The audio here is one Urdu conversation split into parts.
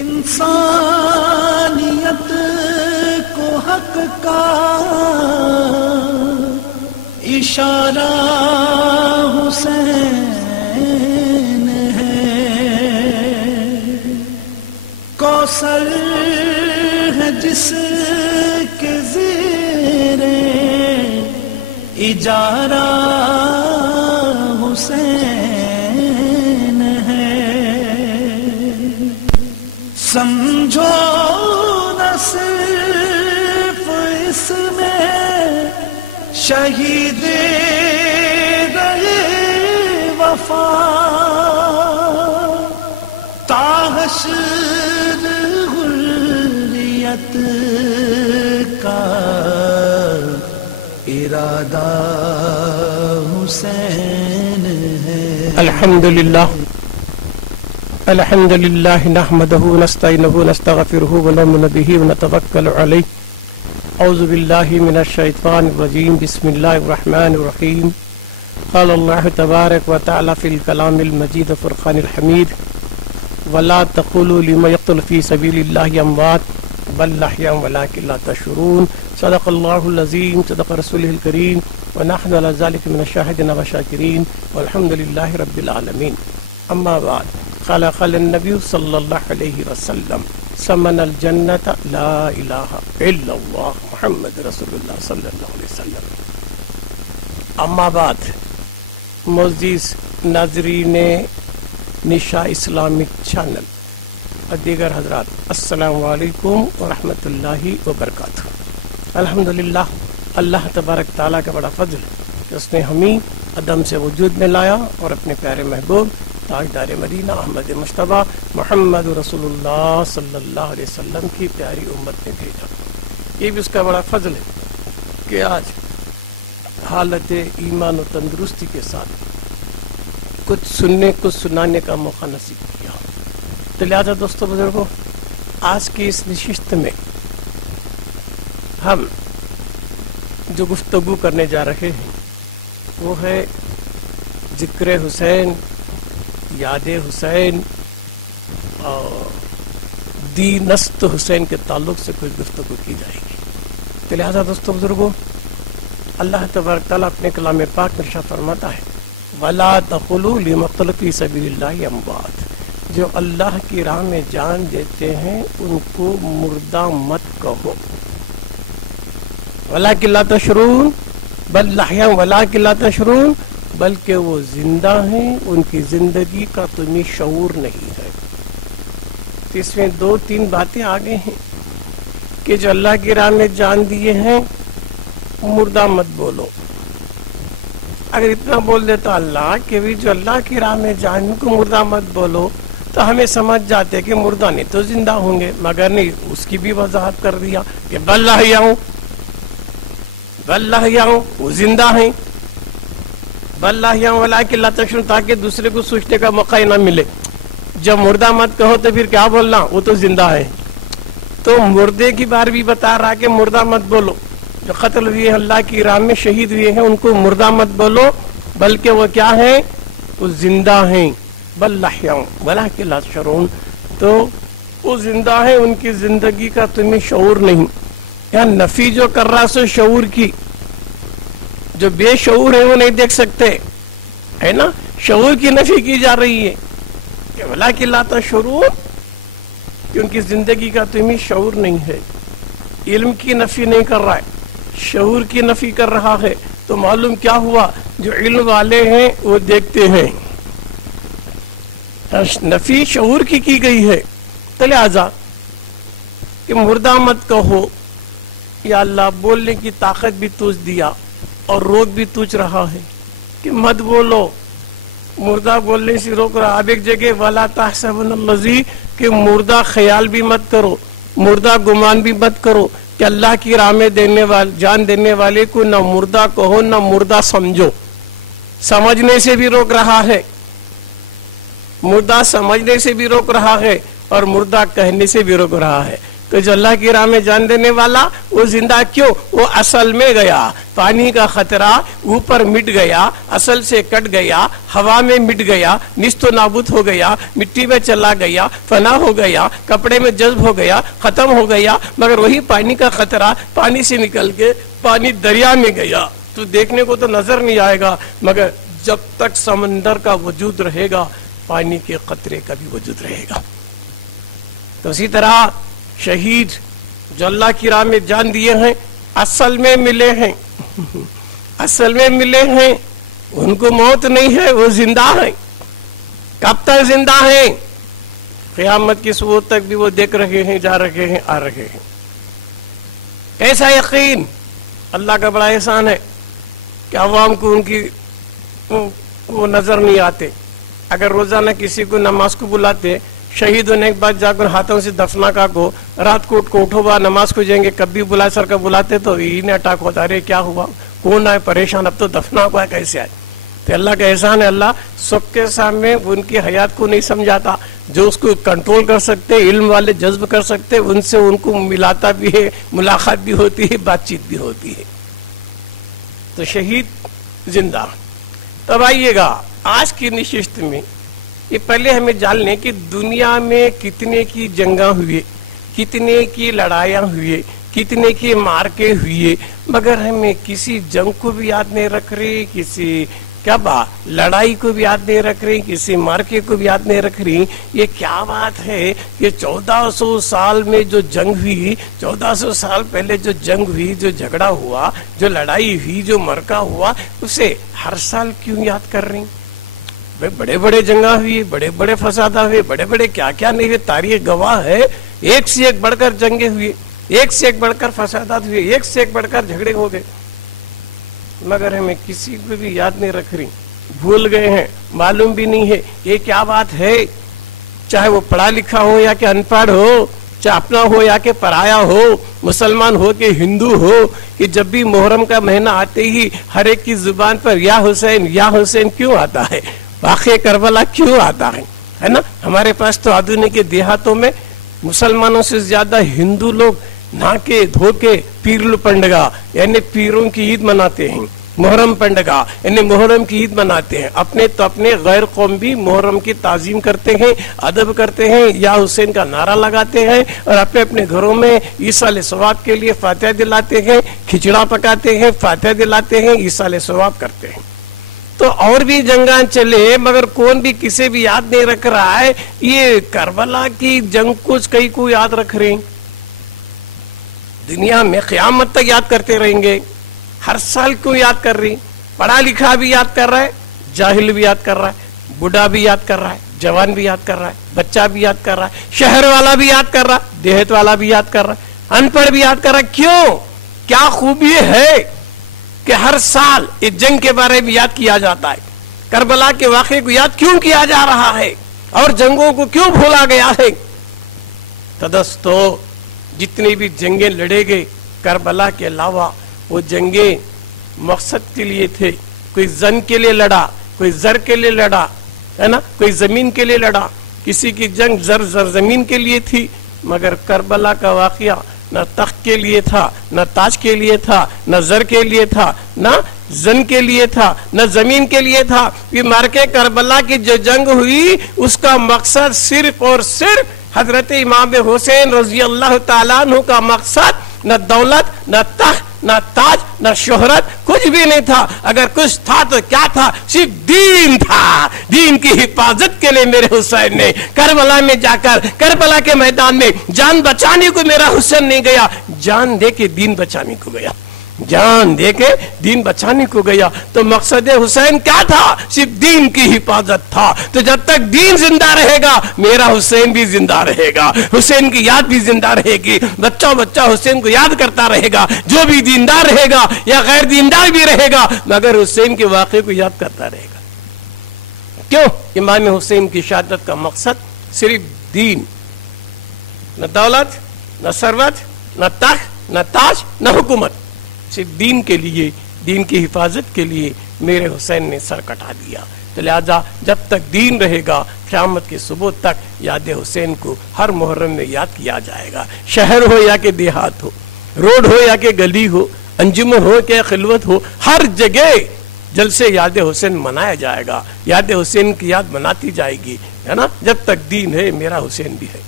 انسانیت کو حق کا اشارہ حسین ہے، کوثر ہے جس کے زیر اجارہ حسین ہے۔ سمجھو نہ صرف اس میں شہید رہے وفا، تا حشر حریت کا ارادہ حسین ہے۔ الحمدللہ نحمده ونستعینه ونستغفره ونؤمن به ونتوکل علیہ۔ اعوذ باللہ من الشیطان الرجیم، بسم اللہ الرحمن الرحیم۔ قال اللہ تبارک وتعالی فی الکلام المجید فرقان الحمید، ولا تقولوا لمن يقتل في سبيل الله اموات بل احياء ولكن لا تشعرون۔ صدق اللہ العظیم، صدق رسولہ الکریم، ونحن على ذلك من الشاہدین والشاکرین، والحمد للہ رب العالمین۔ اما بعد، قال النبی صلی اللہ علیہ وسلم سمن الجنت لا الہ الا اللہ محمد رسول اللہ صلی اللہ علیہ وسلم۔ اما بعد، معزز ناظرین نشا اسلامک چینل اور دیگر حضرات، السلام علیکم ورحمۃ اللہ وبرکاتہ۔ الحمدللہ، اللہ تبارک تعالیٰ کا بڑا فضل کہ اس نے ہمیں عدم سے وجود میں لایا اور اپنے پیارے محبوب تاجدار مدینہ احمد مجتبیٰ محمد رسول اللہ صلی اللہ علیہ وسلم کی پیاری امت میں بھیجا۔ یہ بھی اس کا بڑا فضل ہے کہ آج حالت ایمان و تندرستی کے ساتھ کچھ سننے کچھ سنانے کا موقع نصیب کیا۔ تو لہٰذا دوستو بزرگوں، آج کی اس نشست میں ہم جو گفتگو کرنے جا رہے ہیں وہ ہے ذکر حسین، یاد حسین اور دینست حسین کے تعلق سے کچھ گفتگو کی جائے گی۔ تو لہٰذا دوستو بزرگوں، اللہ تبارک تعالیٰ اپنے کلام پاک میں ارشاد فرماتا ہے وَلَا تَقُولُوا لِمَنْ يُقْتَلُ فِي سَبِيلِ اللَّهِ أَمْوَاتٌ، جو اللہ کی راہ میں جان دیتے ہیں ان کو مردہ مت کہو۔ وَلَٰكِن لَا تَشْعُرُونَ بَلْ أَحْيَاءٌ وَلَٰكِن لَا تَشْعُرُونَ، بلکہ وہ زندہ ہیں، ان کی زندگی کا تمہیں شعور نہیں ہے۔ تو اس میں دو تین باتیں آگے ہیں کہ جو اللہ کی راہ میں جان دیے ہیں مردہ مت بولو۔ اگر اتنا بول دیتا اللہ کہ بھی جو اللہ کی راہ میں جان کو مردہ مت بولو تو ہمیں سمجھ جاتے کہ مردہ نہیں تو زندہ ہوں گے، مگر نہیں، اس کی بھی وضاحت کر دیا کہ بل احیاء وہ زندہ ہیں، بل احیاء ولکن لا تشعرون، تاکہ دوسرے کو سوچنے کا موقع ہی نہ ملے۔ جب مردہ مت کہو تو پھر کیا بولنا، وہ تو زندہ ہے۔ تو مردے کی بار بھی بتا رہا کہ مردہ مت بولو، جو قتل ہوئے ہیں اللہ کی راہ میں شہید ہوئے ہیں ان کو مردہ مت بولو، بلکہ وہ کیا ہیں، وہ زندہ ہیں۔ بل احیاء ولکن لا تشعرون، تو وہ زندہ ہیں، ان کی زندگی کا تمہیں شعور نہیں۔ یہاں نفی جو کر رہا سو شعور کی، جو بے شعور ہے وہ نہیں دیکھ سکتے، ہے نا، شعور کی نفی کی جا رہی ہے کہ ولکن لا تشعرون، کہ ان کی زندگی کا تمہیں شعور نہیں ہے۔ علم کی نفی نہیں کر رہا ہے، شعور کی نفی کر رہا ہے۔ تو معلوم کیا ہوا، جو علم والے ہیں وہ دیکھتے ہیں، نفی شعور کی گئی ہے۔ تو لہذا کہ مردہ مت کہو، یا اللہ بولنے کی طاقت بھی تجھ دیا اور روک بھی تجھ رہا ہے کہ مت بولو، مردہ بولنے سے روک رہا۔ اب ایک جگہ وَلَا تَحْسَبُنَّ الَّذِي، کہ مردہ خیال بھی مت کرو، مردہ گمان بھی مت کرو کہ اللہ کی راہ میں جان دینے والے کو نہ مردہ کہو نہ مردہ سمجھو۔ سمجھنے سے بھی روک رہا ہے، مردہ سمجھنے سے بھی روک رہا ہے اور مردہ کہنے سے بھی روک رہا ہے۔ تو جو اللہ کی راہ میں جان دینے والا وہ زندہ کیوں؟ وہ اصل میں گیا، پانی کا خطرہ اوپر مٹ گیا، اصل سے کٹ گیا، ہوا میں مٹ گیا، نیست و نابود ہو گیا، مٹی میں چلا گیا، فنا ہو گیا، کپڑے میں جذب ہو گیا، ختم ہو گیا، مگر وہی پانی کا خطرہ پانی سے نکل کے پانی دریا میں گیا تو دیکھنے کو تو نظر نہیں آئے گا، مگر جب تک سمندر کا وجود رہے گا پانی کے قطرے کا بھی وجود رہے گا۔ تو اسی طرح شہید جو اللہ کی راہ میں جان دیے ہیں اصل میں ملے ہیں، اصل میں ملے ہیں، ان کو موت نہیں ہے، وہ زندہ ہیں۔ کب تک زندہ ہیں؟ قیامت کی صبح تک بھی وہ دیکھ رہے ہیں، جا رہے ہیں، آ رہے ہیں۔ ایسا یقین اللہ کا بڑا احسان ہے کہ عوام کو ان کی وہ نظر نہیں آتے۔ اگر روزانہ کسی کو نماز کو بلاتے، شہید ہونے کے بعد جا کر ہاتھوں سے دفنا کا کو رات کو اٹھو با نماز کو جائیں گے، کبھی بلا سر کا بلاتے تو انہیں اٹیک ہوتا، رہے کیا ہوا، کون آئے پریشان، اب تو دفنا ہوا ہے کیسے آئے۔ تو اللہ کا احسان ہے، اللہ سب کے سامنے ان کی حیات کو نہیں سمجھاتا، جو اس کو کنٹرول کر سکتے، علم والے جذب کر سکتے، ان سے ان کو ملاتا بھی ہے، ملاقات بھی ہوتی ہے، بات چیت بھی ہوتی ہے۔ تو شہید زندہ۔ تب آئیے گا آج کی نشست میں یہ پہلے ہمیں جان لیں کہ دنیا میں کتنے کی جنگاں ہوئے، کتنے کی لڑائیاں ہوئے، کتنے کی مارکے ہوئے، مگر ہمیں کسی جنگ کو بھی یاد نہیں رکھ رہی، کسی کیا بات لڑائی کو بھی یاد نہیں رکھ رہی، کسی مارکے کو بھی یاد نہیں رکھ رہی۔ یہ کیا بات ہے کہ 1400 سال میں جو جنگ ہوئی، 1400 سال پہلے جو جنگ ہوئی، جو جھگڑا ہوا، جو لڑائی ہوئی، جو مرکہ ہوا، اسے ہر سال کیوں یاد کر رہی؟ بڑے بڑے جنگاں ہوئی، بڑے بڑے فسادات ہوئے، بڑے بڑے کیا کیا نہیں ہوئے، تاریخ گواہ ہے، ایک سے ایک بڑھ کر جنگیں ہوئی، ایک سے ایک بڑھ کر فسادات ہوئے، ایک سے ایک بڑھ کر جھگڑے ہو گئے، مگر ہمیں کسی کو بھی یاد نہیں رکھ رہی، بھول گئے ہیں، معلوم بھی نہیں ہے یہ کیا بات ہے۔ چاہے وہ پڑھا لکھا ہو یا کہ ان پڑھ ہو، چاہے اپنا ہو یا کہ پرایا ہو، مسلمان ہو کہ ہندو ہو، کہ جب بھی محرم کا مہینہ آتے ہی ہر ایک کی زبان پر یا حسین کیوں آتا ہے، واقعہ کربلا کیوں آتا ہے نا۔ ہمارے پاس تو آدھونے کے دیہاتوں میں مسلمانوں سے زیادہ ہندو لوگ نہ کے دھو کے پیرل پنڈگا یعنی پیروں کی عید مناتے ہیں، محرم پنڈگا یعنی محرم کی عید مناتے ہیں، اپنے تو اپنے غیر قوم بھی محرم کی تعظیم کرتے ہیں، ادب کرتے ہیں، یا حسین کا نعرہ لگاتے ہیں، اور اپنے اپنے گھروں میں ایصال ثواب کے لیے فاتحہ دلاتے ہیں، کھچڑا پکاتے ہیں، فاتحہ دلاتے ہیں، ایصال ثواب کرتے ہیں۔ تو اور بھی جنگاں چلے مگر کون بھی کسی بھی یاد نہیں رکھ رہا ہے، یہ کربلا کی جنگ کچھ کئی کو یاد رکھ رہے ہیں، دنیا میں قیامت تک یاد کرتے رہیں گے، ہر سال کیوں یاد کر رہی؟ پڑھا لکھا بھی یاد کر رہا ہے، جاہل بھی یاد کر رہا ہے، بوڑھا بھی یاد کر رہا ہے، جوان بھی یاد کر رہا ہے، بچہ بھی یاد کر رہا ہے، شہر والا بھی یاد کر رہا ہے، دیہات والا بھی یاد کر رہا ہے، ان پڑھ بھی یاد کر رہا ہے۔ کیوں؟ کیا خوبی ہے کہ ہر سال اس جنگ کے بارے میں یاد کیا جاتا ہے، کربلا کے واقعے کو یاد کیوں کیا جا رہا ہے، اور جنگوں کو کیوں بھولا گیا ہے؟ تدستو جتنی بھی جنگیں لڑے گئے کربلا کے علاوہ وہ جنگیں مقصد کے لیے تھے، کوئی زن کے لیے لڑا، کوئی زر کے لیے لڑا ہے نا، کوئی زمین کے لیے لڑا، کسی کی جنگ زر زمین کے لیے تھی، مگر کربلا کا واقعہ نہ تخت کے لیے تھا، نہ تاج کے لیے تھا، نہ زر کے لیے تھا، نہ زن کے لیے تھا، نہ زمین کے لیے تھا۔ یہ مارکے کربلا کی جو جنگ ہوئی اس کا مقصد صرف اور صرف حضرت امام حسین رضی اللہ تعالیٰ عنہ کا مقصد نہ دولت، نہ تخت، نہ تاج، نہ شہرت، کچھ بھی نہیں تھا۔ اگر کچھ تھا تو کیا تھا؟ صرف دین تھا۔ دین کی حفاظت کے لیے میرے حسین نے کربلا میں جا کر کربلا کے میدان میں جان بچانے کو میرا حسین نہیں گیا، جان دے کے دین بچانے کو گیا، جان دے کے دین بچانے کو گیا۔ تو مقصد حسین کیا تھا؟ صرف دین کی حفاظت تھا۔ تو جب تک دین زندہ رہے گا میرا حسین بھی زندہ رہے گا، حسین کی یاد بھی زندہ رہے گی، بچہ بچہ حسین کو یاد کرتا رہے گا، جو بھی دیندار رہے گا یا غیر دیندار بھی رہے گا مگر حسین کے واقعے کو یاد کرتا رہے گا۔ کیوں؟ امام حسین کی شہادت کا مقصد صرف دین، نہ دولت، نہ ثروت، نہ تخت، نہ تاج، نہ حکومت، صرف دین کے لیے، دین کی حفاظت کے لیے میرے حسین نے سر کٹا دیا۔ تو لہذا جب تک دین رہے گا قیامت کے صبح تک یاد حسین کو ہر محرم میں یاد کیا جائے گا. شہر ہو یا کہ دیہات ہو، روڈ ہو یا کہ گلی ہو، انجمن ہو کہ خلوت ہو، ہر جگہ جلسے یاد حسین منایا جائے گا. یاد حسین کی یاد مناتی جائے گی، ہے نا. جب تک دین ہے میرا حسین بھی ہے.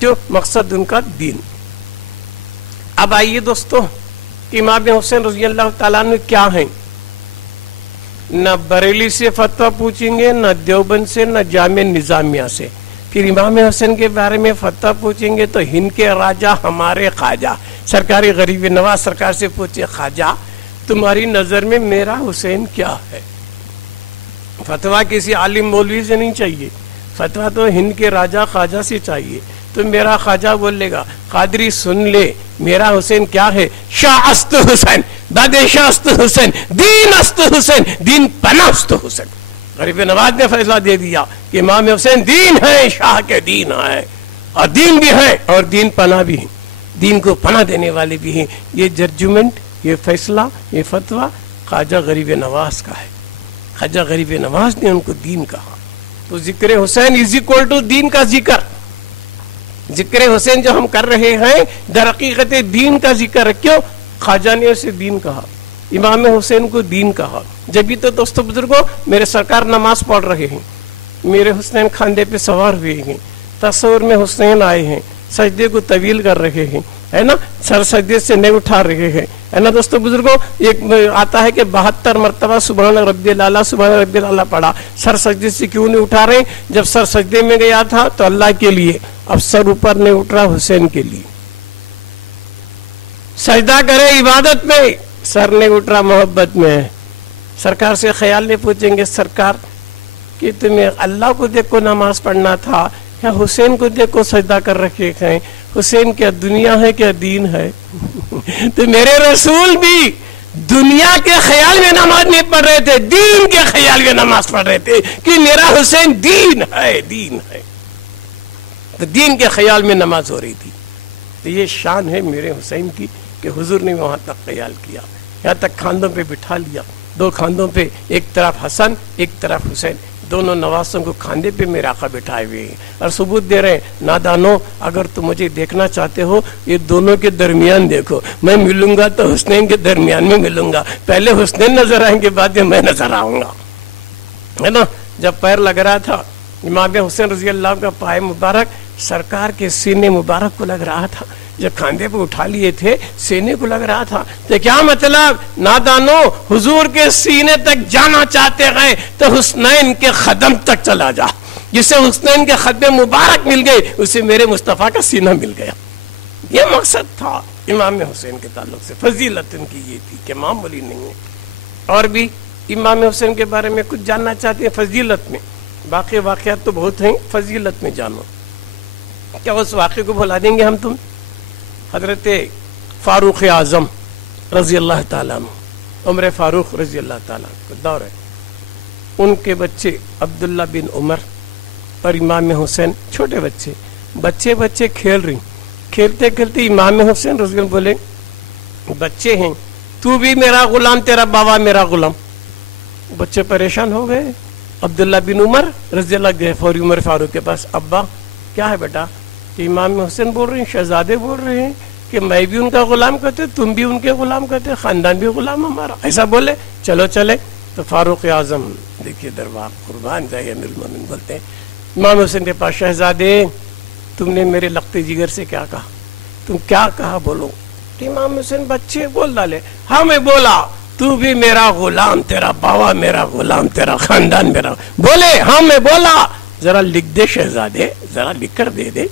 جو مقصد ان کا دین. اب آئیے دوستو کہ امام حسین رضی اللہ تعالیٰ عنہ کیا ہیں. نہ بریلی سے فتویٰ پوچھیں گے، نہ دیوبند سے، نہ جامع نظامیہ سے. پھر امام حسین کے بارے میں فتویٰ پوچھیں گے تو ہند کے راجہ ہمارے خواجہ سرکاری غریب نواز سرکار سے پوچھے، خواجہ تمہاری نظر میں میرا حسین کیا ہے؟ فتویٰ کسی عالم مولوی سے نہیں چاہیے، فتویٰ تو ہند کے راجہ خواجہ سے چاہیے. تو میرا خواجہ بولے گا، قادری سن لے میرا حسین کیا ہے. شاہ است حسین، داد شاہ است حسین، دین است حسین، دین پناہ است حسین. غریب نواز نے فیصلہ دے دیا کہ امام حسین دین ہے، شاہ کے دین ہے، اور دین بھی ہے اور دین پناہ بھی ہے، دین کو پناہ دینے والے بھی ہیں. یہ ججمنٹ، یہ فیصلہ، یہ فتویٰ خواجہ غریب نواز کا ہے. خواجہ غریب نواز نے ان کو دین کہا. تو ذکر حسین از اکول ٹو دین کا ذکر. ذکر حسین جو ہم کر رہے ہیں در حقیقت دین کا ذکر ہے. کیوں؟ خواجہ نے اسے دین کہا، امام حسین کو دین کہا. جبھی تو دوستو بزرگوں میرے سرکار نماز پڑھ رہے ہیں، میرے حسین کھاندے پہ سوار ہوئے ہیں، تصور میں حسین آئے ہیں، سجدے کو طویل کر رہے ہیں، ہے نا، سر سجدے سے نہیں اٹھا رہے ہیں، ہے نا دوستو بزرگوں. ایک آتا ہے کہ 72 مرتبہ سبحان ربی الاعلیٰ سبحان ربی الاعلیٰ پڑھا. سر سجدے سے کیوں نہیں اٹھا رہے؟ جب سر سجدے میں گیا تھا تو اللہ کے لیے، اب سر اوپر نہیں اٹھ رہا حسین کے لیے. سجدہ کرے عبادت میں، سر نہیں اٹھ رہا محبت میں. سرکار سے خیال نہیں پوچھیں گے سرکار کہ تمہیں اللہ کو دیکھ کو نماز پڑھنا تھا یا حسین کو دیکھ کو سجدہ کر رکھے ہیں؟ حسین کیا دنیا ہے کیا دین ہے؟ تو میرے رسول بھی دنیا کے خیال میں نماز نہیں پڑھ رہے تھے، دین کے خیال میں نماز پڑھ رہے تھے کہ میرا حسین دین ہے، دین ہے. تو دین کے خیال میں نماز ہو رہی تھی. تو یہ شان ہے میرے حسین کی کہ حضور نے وہاں تک خیال کیا، یہاں تک کھاندوں پہ بٹھا لیا. 2 کھاندوں پہ، ایک طرف حسن ایک طرف حسین، دونوں نواسوں کو کھاندے پہ میرے آقا بٹھائے ہوئے ہیں اور ثبوت دے رہے ہیں، نادانو اگر تم مجھے دیکھنا چاہتے ہو یہ دونوں کے درمیان دیکھو. میں ملوں گا تو حسنین کے درمیان میں ملوں گا، پہلے حسنین نظر آئیں گے بعد میں نظر آؤں گا، ہے نا. جب پیر لگ رہا تھا امام حسین رضی اللہ کا پائے مبارک سرکار کے سینے مبارک کو لگ رہا تھا. جب کھاندے پہ اٹھا لیے تھے سینے کو لگ رہا تھا. تو کیا مطلب؟ نادانو حضور کے سینے تک جانا چاہتے ہیں تو حسنین کے قدم تک چلا جا. جسے حسنین کے قدم مبارک مل گئے اسے میرے مصطفیٰ کا سینہ مل گیا. یہ مقصد تھا امام حسین کے تعلق سے. فضیلت ان کی یہ تھی کہ معمولی نہیں ہے. اور بھی امام حسین کے بارے میں کچھ جاننا چاہتے ہیں فضیلت میں؟ باقی واقعات تو بہت ہیں، فضیلت میں جانو. کیا اس واقعے کو بھلا دیں گے ہم تم؟ حضرت فاروق اعظم رضی اللہ تعالیٰ عنہ، عمر فاروق رضی اللہ تعالیٰ عنہ کا دور ہے. ان کے بچے عبداللہ بن عمر اور امام حسین چھوٹے بچے کھیل رہی. کھیلتے کھیلتے امام حسین رضی اللہ بولے بچے ہیں تو بھی میرا غلام، تیرا بابا میرا غلام. بچے پریشان ہو گئے. عبداللہ بن عمر رضی اللہ گئے فوری عمر فاروق کے پاس. ابا کیا ہے بیٹا؟ کہ امام حسین بول رہے ہیں، شہزادے بول رہے ہیں کہ میں بھی ان کا غلام کہتے، تم بھی ان کے غلام کہتے، خاندان بھی غلام ہمارا. ایسا بولے چلو چلے. تو فاروق اعظم دیکھیے دربار قربان جائے امیر المومنین بولتے ہیں امام حسین کے پاس، شہزادے تم نے میرے لخت جگر سے کیا کہا؟ تم کیا کہا بولو. تو امام حسین بچے بول ڈالے، ہاں میں بولا تو بھی میرا غلام، تیرا باوا میرا غلام، تیرا خاندان میرا. بولے ہاں میں بولا. ذرا لکھ دے شہزادے، ذرا لکھ کر دے دے.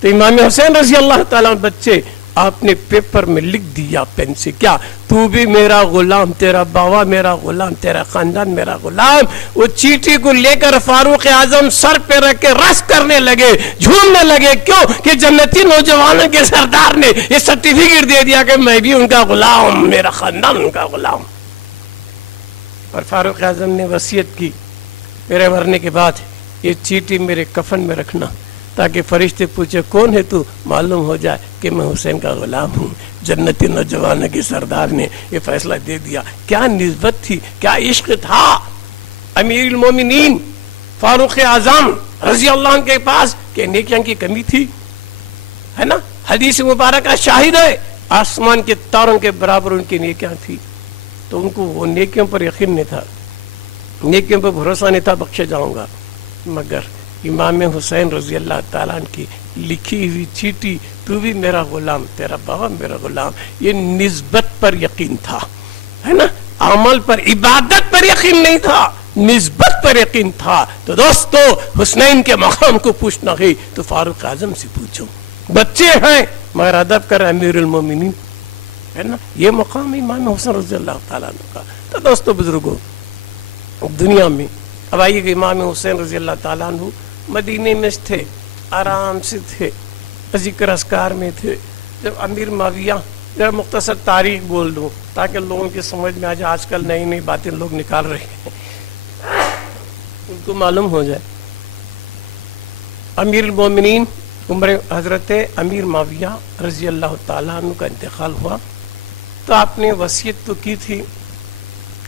تو امام حسین رضی اللہ تعالیٰ بچے آپ نے پیپر میں لکھ دیا پین سے، کیا؟ تو بھی میرا غلام، تیرا باوا میرا غلام، تیرا خاندان میرا غلام. وہ چیٹی کو لے کر فاروق اعظم سر پہ رکھ کے رس کرنے لگے، جھومنے لگے. کیوں؟ کہ جنتی نوجوانوں کے سردار نے یہ سرٹیفکیٹ دے دیا کہ میں بھی ان کا غلام، میرا خاندان ان کا غلام. اور فاروق اعظم نے وصیت کی میرے مرنے کے بعد یہ چیٹی میرے کفن میں رکھنا تاکہ فرشتے پوچھے کون ہے تو، معلوم ہو جائے کہ میں حسین کا غلام ہوں. جنتی نوجوانوں کے سردار نے یہ فیصلہ دے دیا. کیا نسبت تھی، کیا عشق تھا. امیر المومنین فاروق اعظم رضی اللہ عنہ کے پاس کہ نیکیاں کی کمی تھی، ہے نا، حدیث مبارکہ شاہد ہے، آسمان کے تاروں کے برابر ان کی نیکیاں تھی، تو ان کو وہ نیکیوں پر یقین نہیں تھا، نیکیوں پر بھروسہ نہیں تھا بخشے جاؤں گا، مگر امام حسین رضی اللہ تعالیٰ عنہ کی لکھی ہوئی چیٹی تو بھی میرا غلام تیرا بابا میرا غلام، یہ نسبت پر یقین تھا، ہے نا، عمل پر عبادت پر یقین نہیں تھا، نسبت پر یقین تھا۔ تو دوستو حسنین کے مقام کو پوچھنا ہے تو فاروق اعظم سے پوچھو، بچے ہیں مگر ادب کر امیر المومنین، ہے نا، یہ مقام امام حسین رضی اللہ تعالیٰ عنہ کا۔ تو دوستو بزرگوں دنیا میں اب آئیے کہ امام حسین رضی اللہ تعالیٰ عنہ مدینے میں تھے، آرام سے تھے، ذکر اذکار میں تھے، جب امیر معاویہ، ذرا مختصر تاریخ بول دوں تاکہ لوگوں کی سمجھ میں آ جائے، آج کل نئی نئی باتیں لوگ نکال رہے ہیں ان کو معلوم ہو جائے۔ امیر المومنین عمر حضرت امیر معاویہ رضی اللہ تعالیٰ عنہ کا انتقال ہوا تو آپ نے وصیت تو کی تھی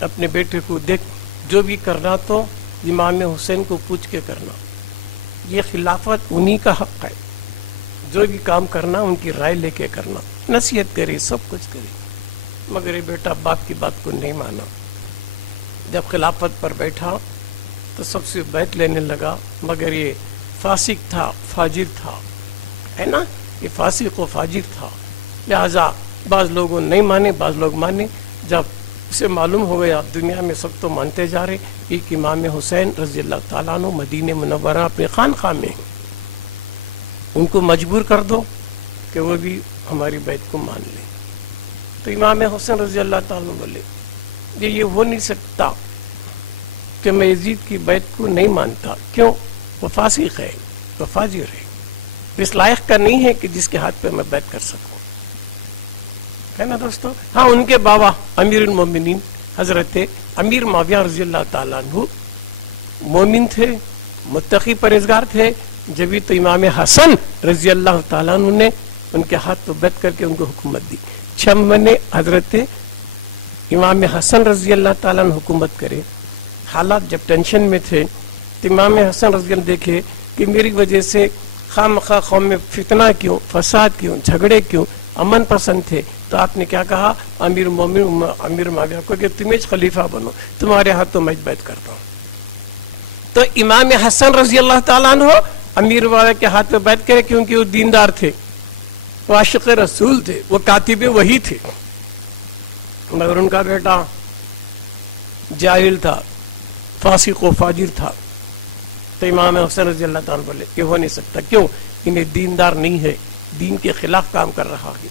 اپنے بیٹے کو، دیکھ جو بھی کرنا تو امام حسین کو پوچھ کے کرنا، یہ خلافت انہی کا حق ہے، جو بھی کام کرنا ان کی رائے لے کے کرنا، نصیحت کرے سب کچھ کرے، مگر یہ بیٹا باپ کی بات کو نہیں مانا۔ جب خلافت پر بیٹھا تو سب سے بیعت لینے لگا، مگر یہ فاسق تھا، فاجر تھا، ہے نا، یہ فاسق و فاجر تھا، لہذا بعض لوگوں نہیں مانے، بعض لوگ مانے۔ جب اسے معلوم ہو گیا دنیا میں سب تو مانتے جا رہے ایک امام حسین رضی اللہ تعالیٰ عنہ مدینہ منورہ اپنے خانقاہ میں ہیں، ان کو مجبور کر دو کہ وہ بھی ہماری بیعت کو مان لیں۔ تو امام حسین رضی اللہ تعالیٰ عنہ بولے یہ ہو نہیں سکتا کہ میں یزید کی بیعت کو نہیں مانتا، کیوں؟ وہ فاسق ہے، وہ فاجر ہے، اس لائق کا نہیں ہے کہ جس کے ہاتھ پہ میں بیعت کر سکوں، ہے نا دوستو۔ ہاں ان کے بابا امیر المومنین حضرت امیر معاویہ رضی اللہ تعالیٰ عنہ مومن تھے، متقی پرہیزگار تھے، جبھی تو امام حسن رضی اللہ تعالیٰ عنہ نے ان کے ہاتھ پہ بیعت کر کے ان کو حکومت دی۔ 6 مہینے حضرت امام حسن رضی اللہ تعالیٰ عنہ حکومت کرے، حالات جب ٹینشن میں تھے تو امام حسن رضی اللہ دیکھے کہ میری وجہ سے خواہ قوم میں فتنہ کیوں، فساد کیوں، جھگڑے کیوں، امن پسند تھے، تو آپ نے کیا کہا امیر مومن امیر معاویہ کو کہ تم خلیفہ بنو، تمہارے ہاتھ تو میں بیعت کرتا ہوں۔ تو امام حسن رضی اللہ تعالیٰ عنہ امیر معاویہ کے ہاتھ پہ بیعت کرے کیونکہ وہ دیندار تھے، وہ عاشق رسول تھے، وہ کاتب وحی تھے، مگر ان کا بیٹا جاہل تھا، فاسق و فاجر تھا۔ تو امام حسین رضی اللہ تعالیٰ بولے کہ ہو نہیں سکتا، کیوں؟ انہیں دیندار نہیں ہے، دین کے خلاف کام کر رہا ہے،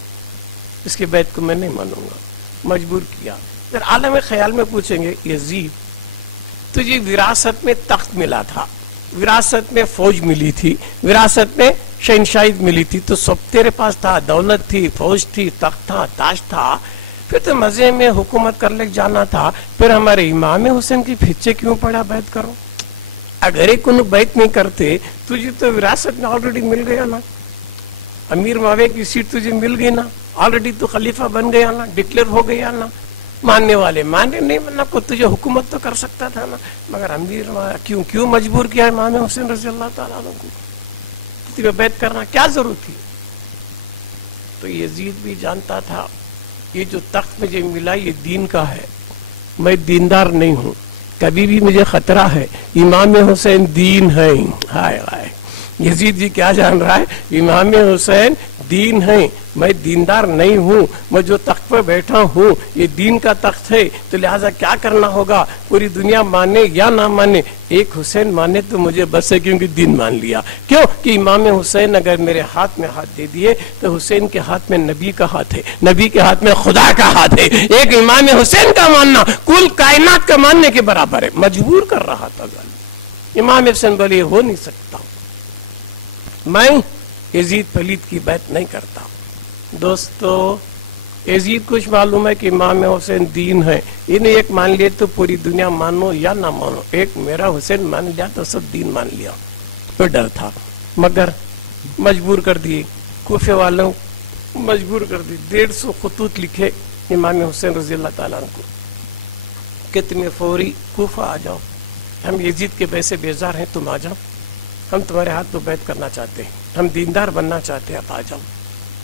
اس کی بیعت کو میں نہیں مانوں گا، مجبور کیا۔ پھر عالم خیال میں پوچھیں گے یزید تجھے وراثت میں تخت ملا تھا، وراثت میں فوج ملی تھی، وراثت میں شہنشاہیت ملی تھی، تو سب تیرے پاس تھا، دولت تھی، فوج تھی، تخت تھا، تاج تھا، پھر تو مزے میں حکومت کر لے جانا تھا، پھر ہمارے امام حسین کی پیچھے کیوں پڑا بیعت کرو؟ اگر ایک انہوں بیعت نہیں کرتے تجھے تو وراثت میں آلریڈی مل گیا نا، امیر معاویہ کی سیٹ تجھے مل گئی نا، آلریڈی تو خلیفہ بن گیا نا، ڈکلیئر ہو گیا نا، ماننے والے مانے، نہیں ماننا کو تجھے حکومت تو کر سکتا تھا نا، مگر امیر معاویہ کیوں مجبور کیا امام حسین رضی اللہ تعالیٰ عنہ کو تجھے بیعت کرنا کیا ضرورت تھی؟ تو یزید بھی جانتا تھا یہ جو تخت مجھے ملا یہ دین کا ہے، میں دیندار نہیں ہوں، کبھی بھی مجھے خطرہ ہے، امام حسین دین ہے، ہائے ہائے، یزید جی کیا جان رہا ہے؟ امام حسین دین ہے، میں دیندار نہیں ہوں، میں جو تخت پر بیٹھا ہوں یہ دین کا تخت ہے، تو لہٰذا کیا کرنا ہوگا؟ پوری دنیا مانے یا نہ مانے، ایک حسین مانے تو مجھے بس ہے، کیونکہ دین مان لیا۔ کیوں کہ امام حسین اگر میرے ہاتھ میں ہاتھ دے دیے تو حسین کے ہاتھ میں نبی کا ہاتھ ہے، نبی کے ہاتھ میں خدا کا ہاتھ ہے، ایک امام حسین کا ماننا کل کائنات کا ماننے کے برابر ہے، مجبور کر رہا تھا۔ امام حسین بولے ہو نہیں سکتا، میں یزید پلید کی بیعت نہیں کرتا۔ دوستو یزید کچھ معلوم ہے کہ امام حسین دین ہے، انہیں ایک مان لیے تو پوری دنیا مانو یا نہ مانو، ایک میرا حسین مان لیا تو سب دین مان لیا، تو ڈر تھا، مگر مجبور کر دیے، کوفے والوں مجبور کر دی، 150 خطوط لکھے امام حسین رضی اللہ تعالیٰ عنہ کو کہ تمہیں فوری کوفہ آ جاؤ، ہم یزید کے بیعت سے بیزار ہیں، تم آ جاؤ، ہم تمہارے ہاتھ پہ بیعت کرنا چاہتے ہیں، ہم دیندار بننا چاہتے ہیں، اب آ جاؤ۔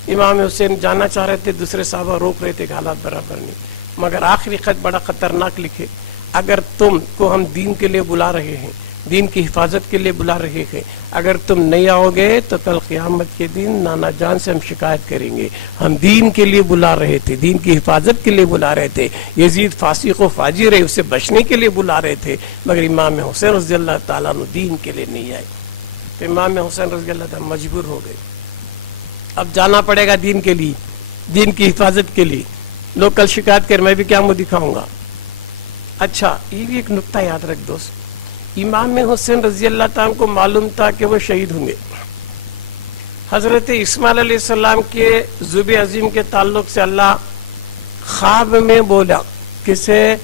امام حسین جانا چاہ رہے تھے، دوسرے صحابہ روک رہے تھے کہ حالات برابر نہیں، مگر آخری خط بڑا خطرناک لکھے، اگر تم کو ہم دین کے لیے بلا رہے ہیں، دین کی حفاظت کے لیے بلا رہے ہیں، اگر تم نہیں آؤ گے تو کل قیامت کے دن نانا جان سے ہم شکایت کریں گے، ہم دین کے لیے بلا رہے تھے، دین کی حفاظت کے لیے بلا رہے تھے، یزید فاسق و فاجر ہے اسے بچنے کے لیے بلا رہے تھے، مگر امام حسین رضی اللہ تعالیٰ عنہ دین کے لیے نہیں آئے۔ تو امام حسین رضی اللہ تعالیٰ مجبور ہو گئے، اب جانا پڑے گا دین کے لیے، دین کی حفاظت کے لیے۔ لوگ کل شکایت کر میں بھی کیا منہ دکھاؤں گا۔ اچھا یہ بھی ایک نقطہ یاد رکھ دوست، امام حسین رضی اللہ تعالیٰ کو معلوم تھا کہ وہ شہید ہوں گے۔ حضرت اسماعیل علیہ السلام کے ذبح عظیم کے تعلق سے اللہ خواب میں بولا، کسے؟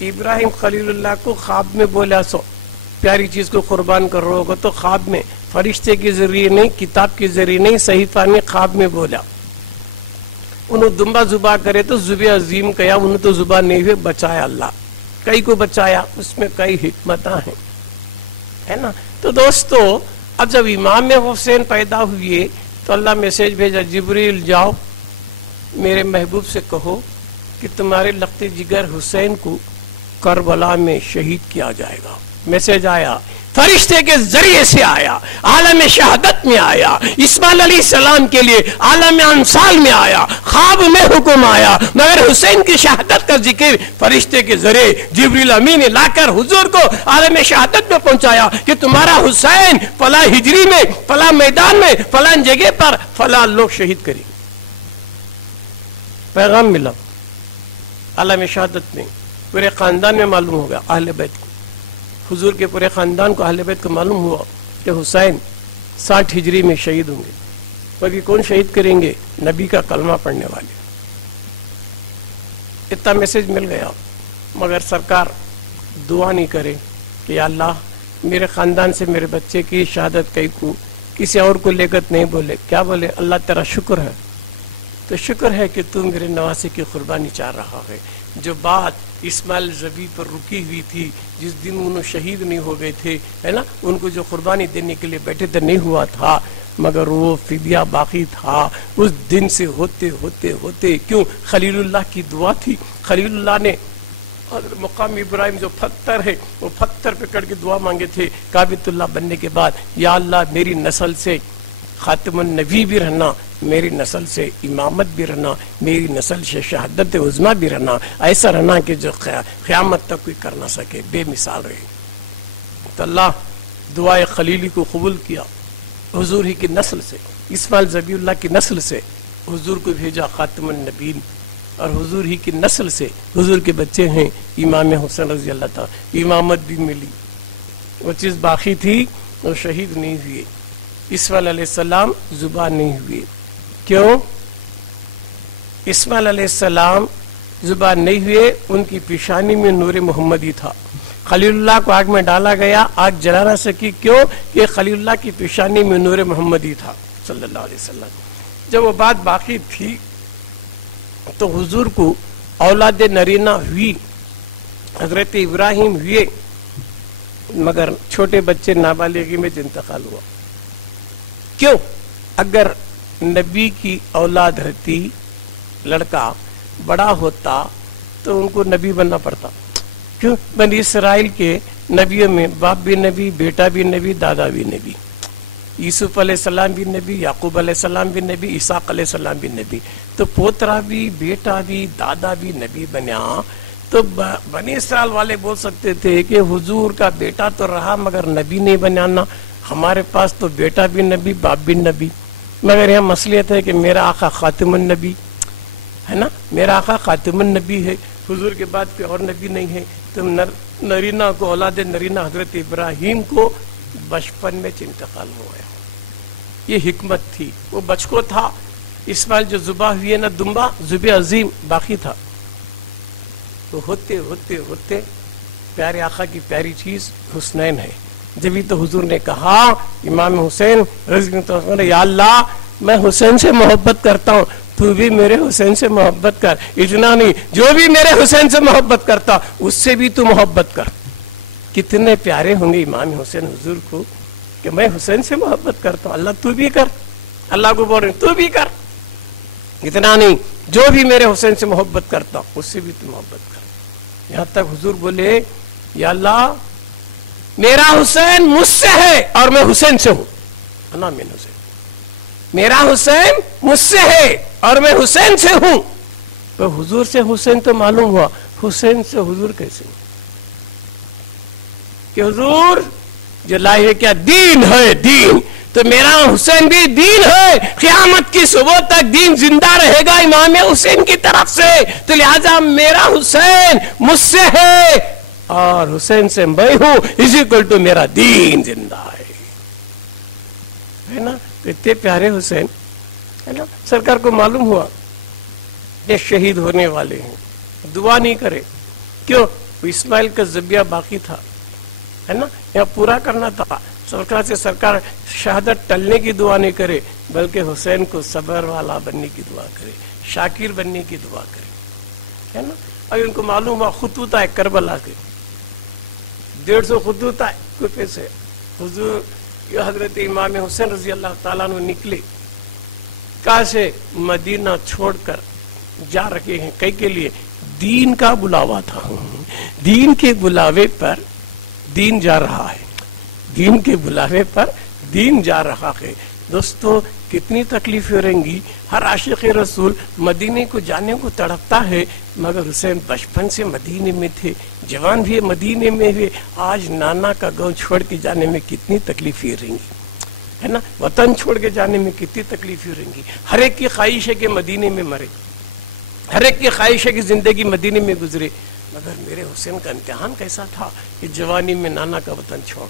ابراہیم خلیل اللہ کو خواب میں بولا، سو پیاری چیز کو قربان کر رہے ہوگا تو خواب میں، فرشتے کے ذریعے نہیں، کتاب کے ذریعے نہیں، صحیفہ میں خواب میں بولا۔ انہوں دمبا ذبح کرے تو ذبح عظیم کیا، انہوں تو ذبح نہیں ہوئے، بچایا اللہ، کئی کو بچایا، اس میں کئی حکمتاں ہیں، ہے نا۔ تو دوستو اب جب امام حسین پیدا ہوئے تو اللہ میسیج بھیجا، جبریل جاؤ میرے محبوب سے کہو کہ تمہارے لخت جگر حسین کو کربلا میں شہید کیا جائے گا۔ میسیج آیا، فرشتے کے ذریعے سے آیا، عالم شہادت میں آیا، اسماعیل علیہ السلام کے لیے عالم انسال میں آیا، خواب میں حکم آیا، مگر حسین کی شہادت کا ذکر فرشتے کے ذریعے جبریل امین نے لا کر حضور کو عالم شہادت میں پہنچایا کہ تمہارا حسین فلاں ہجری میں، فلاں میدان میں، فلاں جگہ پر فلاں لوگ شہید کریں۔ پیغام ملا عالم شہادت میں، پورے خاندان میں معلوم ہو گیا، اہل بیت کو، حضور کے پورے خاندان کو، اہل بیت کو معلوم ہوا کہ حسین 60 ہجری میں شہید ہوں گے۔ باقی کون شہید کریں گے؟ نبی کا کلمہ پڑھنے والے۔ اتنا میسج مل گیا، مگر سرکار دعا نہیں کرے کہ یا اللہ میرے خاندان سے میرے بچے کی شہادت کئی کو کسی اور کو لیگت نہیں بولے، کیا بولے؟ اللہ تیرا شکر ہے، تو شکر ہے کہ تو میرے نواسے کی قربانی چاہ رہا ہے۔ جو بات اسماعیل ذبیح پر رکی ہوئی تھی، جس دن انہوں شہید نہیں ہو گئے تھے، ہے نا، ان کو جو قربانی دینے کے لیے بیٹھے تھے نہیں ہوا تھا، مگر وہ فدیہ باقی تھا۔ اس دن سے ہوتے ہوتے ہوتے، کیوں؟ خلیل اللہ کی دعا تھی، خلیل اللہ نے مقام ابراہیم جو پتھر ہے وہ پتھر پہ کر کے دعا مانگے تھے کعبۃ اللہ بننے کے بعد، یا اللہ میری نسل سے خاتم النبی بھی رہنا، میری نسل سے امامت بھی رہنا، میری نسل سے شہادت عظمیٰ بھی رہنا، ایسا رہنا کہ جو قیامت تک کوئی کر نہ سکے، بے مثال رہے۔ تو اللہ دعائے خلیلی کو قبول کیا، حضور ہی کی نسل سے، اسماعیل ذبیح اللہ کی نسل سے حضور کو بھیجا خاتم النبیین، اور حضور ہی کی نسل سے حضور کے بچے ہیں امام حسین رضی اللہ تعالیٰ، امامت بھی ملی۔ وہ چیز باقی تھی، وہ شہید نہیں ہوئے، اسماعیل علیہ السلام ذبح نہیں ہوئے۔ کیوں؟ اسماعیل علیہ السلام ذبح نہیں ہوئے، ان کی پیشانی میں نور محمدی تھا۔ خلیل اللہ کو آگ میں ڈالا گیا، آگ جلا نہ سکی، کیوں؟ کہ خلیل اللہ کی پیشانی میں نور محمدی تھا صلی اللہ علیہ وسلم۔ جب وہ بات باقی تھی تو حضور کو اولاد نرینہ ہوئی، حضرت ابراہیم ہوئے، مگر چھوٹے بچے نابالغی میں انتقال ہوا۔ کیوں؟ اگر نبی کی اولاد رہتی، لڑکا بڑا ہوتا تو ان کو نبی بننا پڑتا۔ کیوں؟ بنی اسرائیل کے نبیوں میں باپ بھی نبی، بیٹا بھی نبی، دادا بھی نبی، یوسف علیہ السلام بھی نبی، یعقوب علیہ السلام بھی نبی، اسحاق علیہ السلام بھی نبی، تو پوترا بھی، بیٹا بھی، دادا بھی نبی بنیا۔ تو بنی اسرائیل والے بول سکتے تھے کہ حضور کا بیٹا تو رہا مگر نبی نہیں بنانا، ہمارے پاس تو بیٹا بھی نبی، باپ بھی نبی، مگر یہاں مصلیحت ہے کہ میرا آقا خاتم النبی ہے نا، میرا آقا خاتم النبی ہے، حضور کے بعد کوئی اور نبی نہیں ہے۔ تو نرینہ کو، اولاد نرینہ حضرت ابراہیم کو بچپن میں انتقال ہو گیا۔ یہ حکمت تھی، وہ بچکو تھا۔ اسماعیل جو ذبح ہوئے نا، دمبا ذبح عظیم باقی تھا۔ تو ہوتے ہوتے ہوتے پیارے آقا کی پیاری چیز حسنین ہے۔ جبھی تو حضور نے کہا امام حسین رضی اللہ عنہ، یا اللہ میں حسین سے محبت کرتا ہوں، تو بھی میرے حسین سے محبت کر، اتنا نہیں جو بھی میرے حسین سے محبت کرتا اس سے بھی تو محبت کر۔ کتنے پیارے ہوں گے امام حسین حضور کو کہ میں حسین سے محبت کرتا ہوں، اللہ تو بھی کر، اللہ کو بول رہے ہیں تو بھی کر، اتنا نہیں جو بھی میرے حسین سے محبت کرتا ہوں اس سے بھی تو محبت کر۔ یہاں تک حضور بولے یا اللہ میرا حسین مجھ سے ہے اور میں حسین سے ہوں، انا من حسین، میرا حسین مجھ سے ہے اور میں حسین سے ہوں۔ تو حضور سے حسین تو معلوم ہوا، حسین سے حضور کیسے ہوں؟ کہ حضور جو لائے کیا دین ہے، دین تو میرا حسین بھی دین ہے، قیامت کی صبح تک دین زندہ رہے گا امام حسین کی طرف سے، تو لہذا میرا حسین مجھ سے ہے اور حسین سے میں ہوں، اسی اکول ٹو میرا دین زندہ ہے نا۔ تو اتنے پیارے حسین ہے نا، سرکار کو معلوم ہوا یہ شہید ہونے والے ہیں، دعا نہیں کرے، کیوں؟ اسماعیل کا ذبیحہ باقی تھا ہے نا، یا پورا کرنا تھا، سرکار سے سرکار شہادت ٹلنے کی دعا نہیں کرے بلکہ حسین کو صبر والا بننے کی دعا کرے، شاکر بننے کی دعا کرے ہے نا۔ اور ان کو معلوم ہوا خطوط آئے کربلا کے 150 خطوط آئے کوفے سے، حضور یہ حضرت امام حسین رضی اللہ تعالیٰ عنہ نکلے، کہاں سے؟ مدینہ چھوڑ کر جا رکھے ہیں، کئی کے لیے؟ دین کا بلاوا تھا، دین کے بلاوے پر دین جا رہا ہے، دین کے بلاوے پر دین جا رہا ہے۔ دوستو کتنی تکلیفیں رہیں گی، ہر عاشق رسول مدینے کو جانے کو تڑپتا ہے، مگر حسین بچپن سے مدینے میں تھے، جوان بھی مدینے میں ہوئے، آج نانا کا گاؤں چھوڑ کے جانے میں کتنی تکلیفیں رہیں گی ہے نا، وطن چھوڑ کے جانے میں کتنی تکلیفیں رہیں گی۔ ہر ایک کی خواہش ہے کہ مدینے میں مرے، ہر ایک کی خواہش ہے کہ زندگی مدینے میں گزرے، مگر میرے حسین کا امتحان کیسا تھا کہ جوانی میں نانا کا وطن چھوڑ،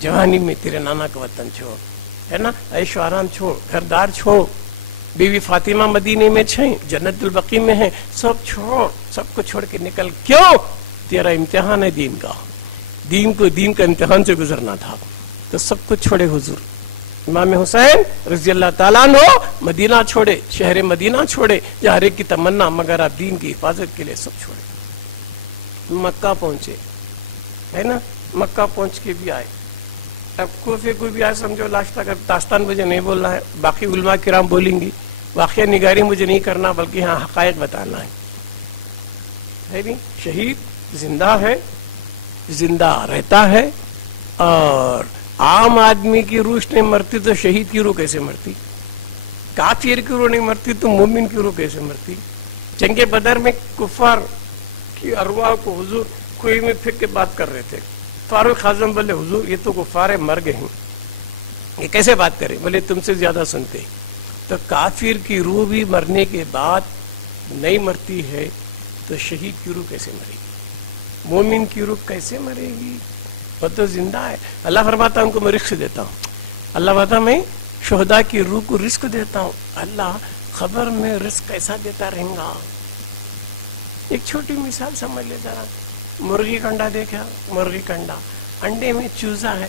جوانی میں تیرے نانا کا وطن چھوڑ ہے نا، عیش و آرام چھوڑ، گھردار چھوڑ، بیوی فاطمہ مدینے میں چھیں، جنت البقیع میں ہیں، سب چھوڑ، سب کو چھوڑ کے نکل، کیوں؟ تیرا امتحان ہے دین کا، دین کا امتحان سے گزرنا تھا، تو سب کچھ چھوڑے حضور۔ امام حسین رضی اللہ تعالیٰ عنہ مدینہ چھوڑے، شہر مدینہ چھوڑے، جہاں ہر ایک کی تمنا مگر آپ دین کی حفاظت کے لیے سب چھوڑے، مکہ پہنچے ہے نا، مکہ پہنچ کے بھی آئے۔ اب کوفے کوئی بھی آئے سمجھو لاسٹ تک داستان مجھے نہیں بولنا ہے، باقی علماء کرام بولیں گی، واقعہ نگاری مجھے نہیں کرنا بلکہ ہاں حقائق بتانا ہے نہیں، شہید زندہ ہے، زندہ رہتا ہے، اور عام آدمی کی روح نہیں مرتی تو شہید کی روح کیسے مرتی؟ کافر کی روح نہیں مرتی تو مومن کی روح کیسے مرتی؟ جنگ بدر میں کفار کی ارواح کو حضور کوئی میں پھر کے بات کر رہے تھے، فاروق اعظم بولے حضور یہ تو کفار مر گئے ہیں، یہ کیسے بات کریں؟ بولے تم سے زیادہ سنتے، تو کافر کی روح بھی مرنے کے بعد نہیں مرتی ہے تو شہید کی روح کیسے مرے گی؟ مومن کی روح کیسے مرے گی؟ وہ تو زندہ ہے۔ اللہ فرماتا ان کو میں رزق دیتا ہوں، اللہ فرماتا میں شہداء کی روح کو رزق دیتا ہوں، اللہ خبر میں رزق کیسا دیتا رہیں گا؟ ایک چھوٹی مثال سمجھ لے ذرا، مرغی کا انڈا دیکھا، مرغی کا انڈا، انڈے میں چوزا ہے،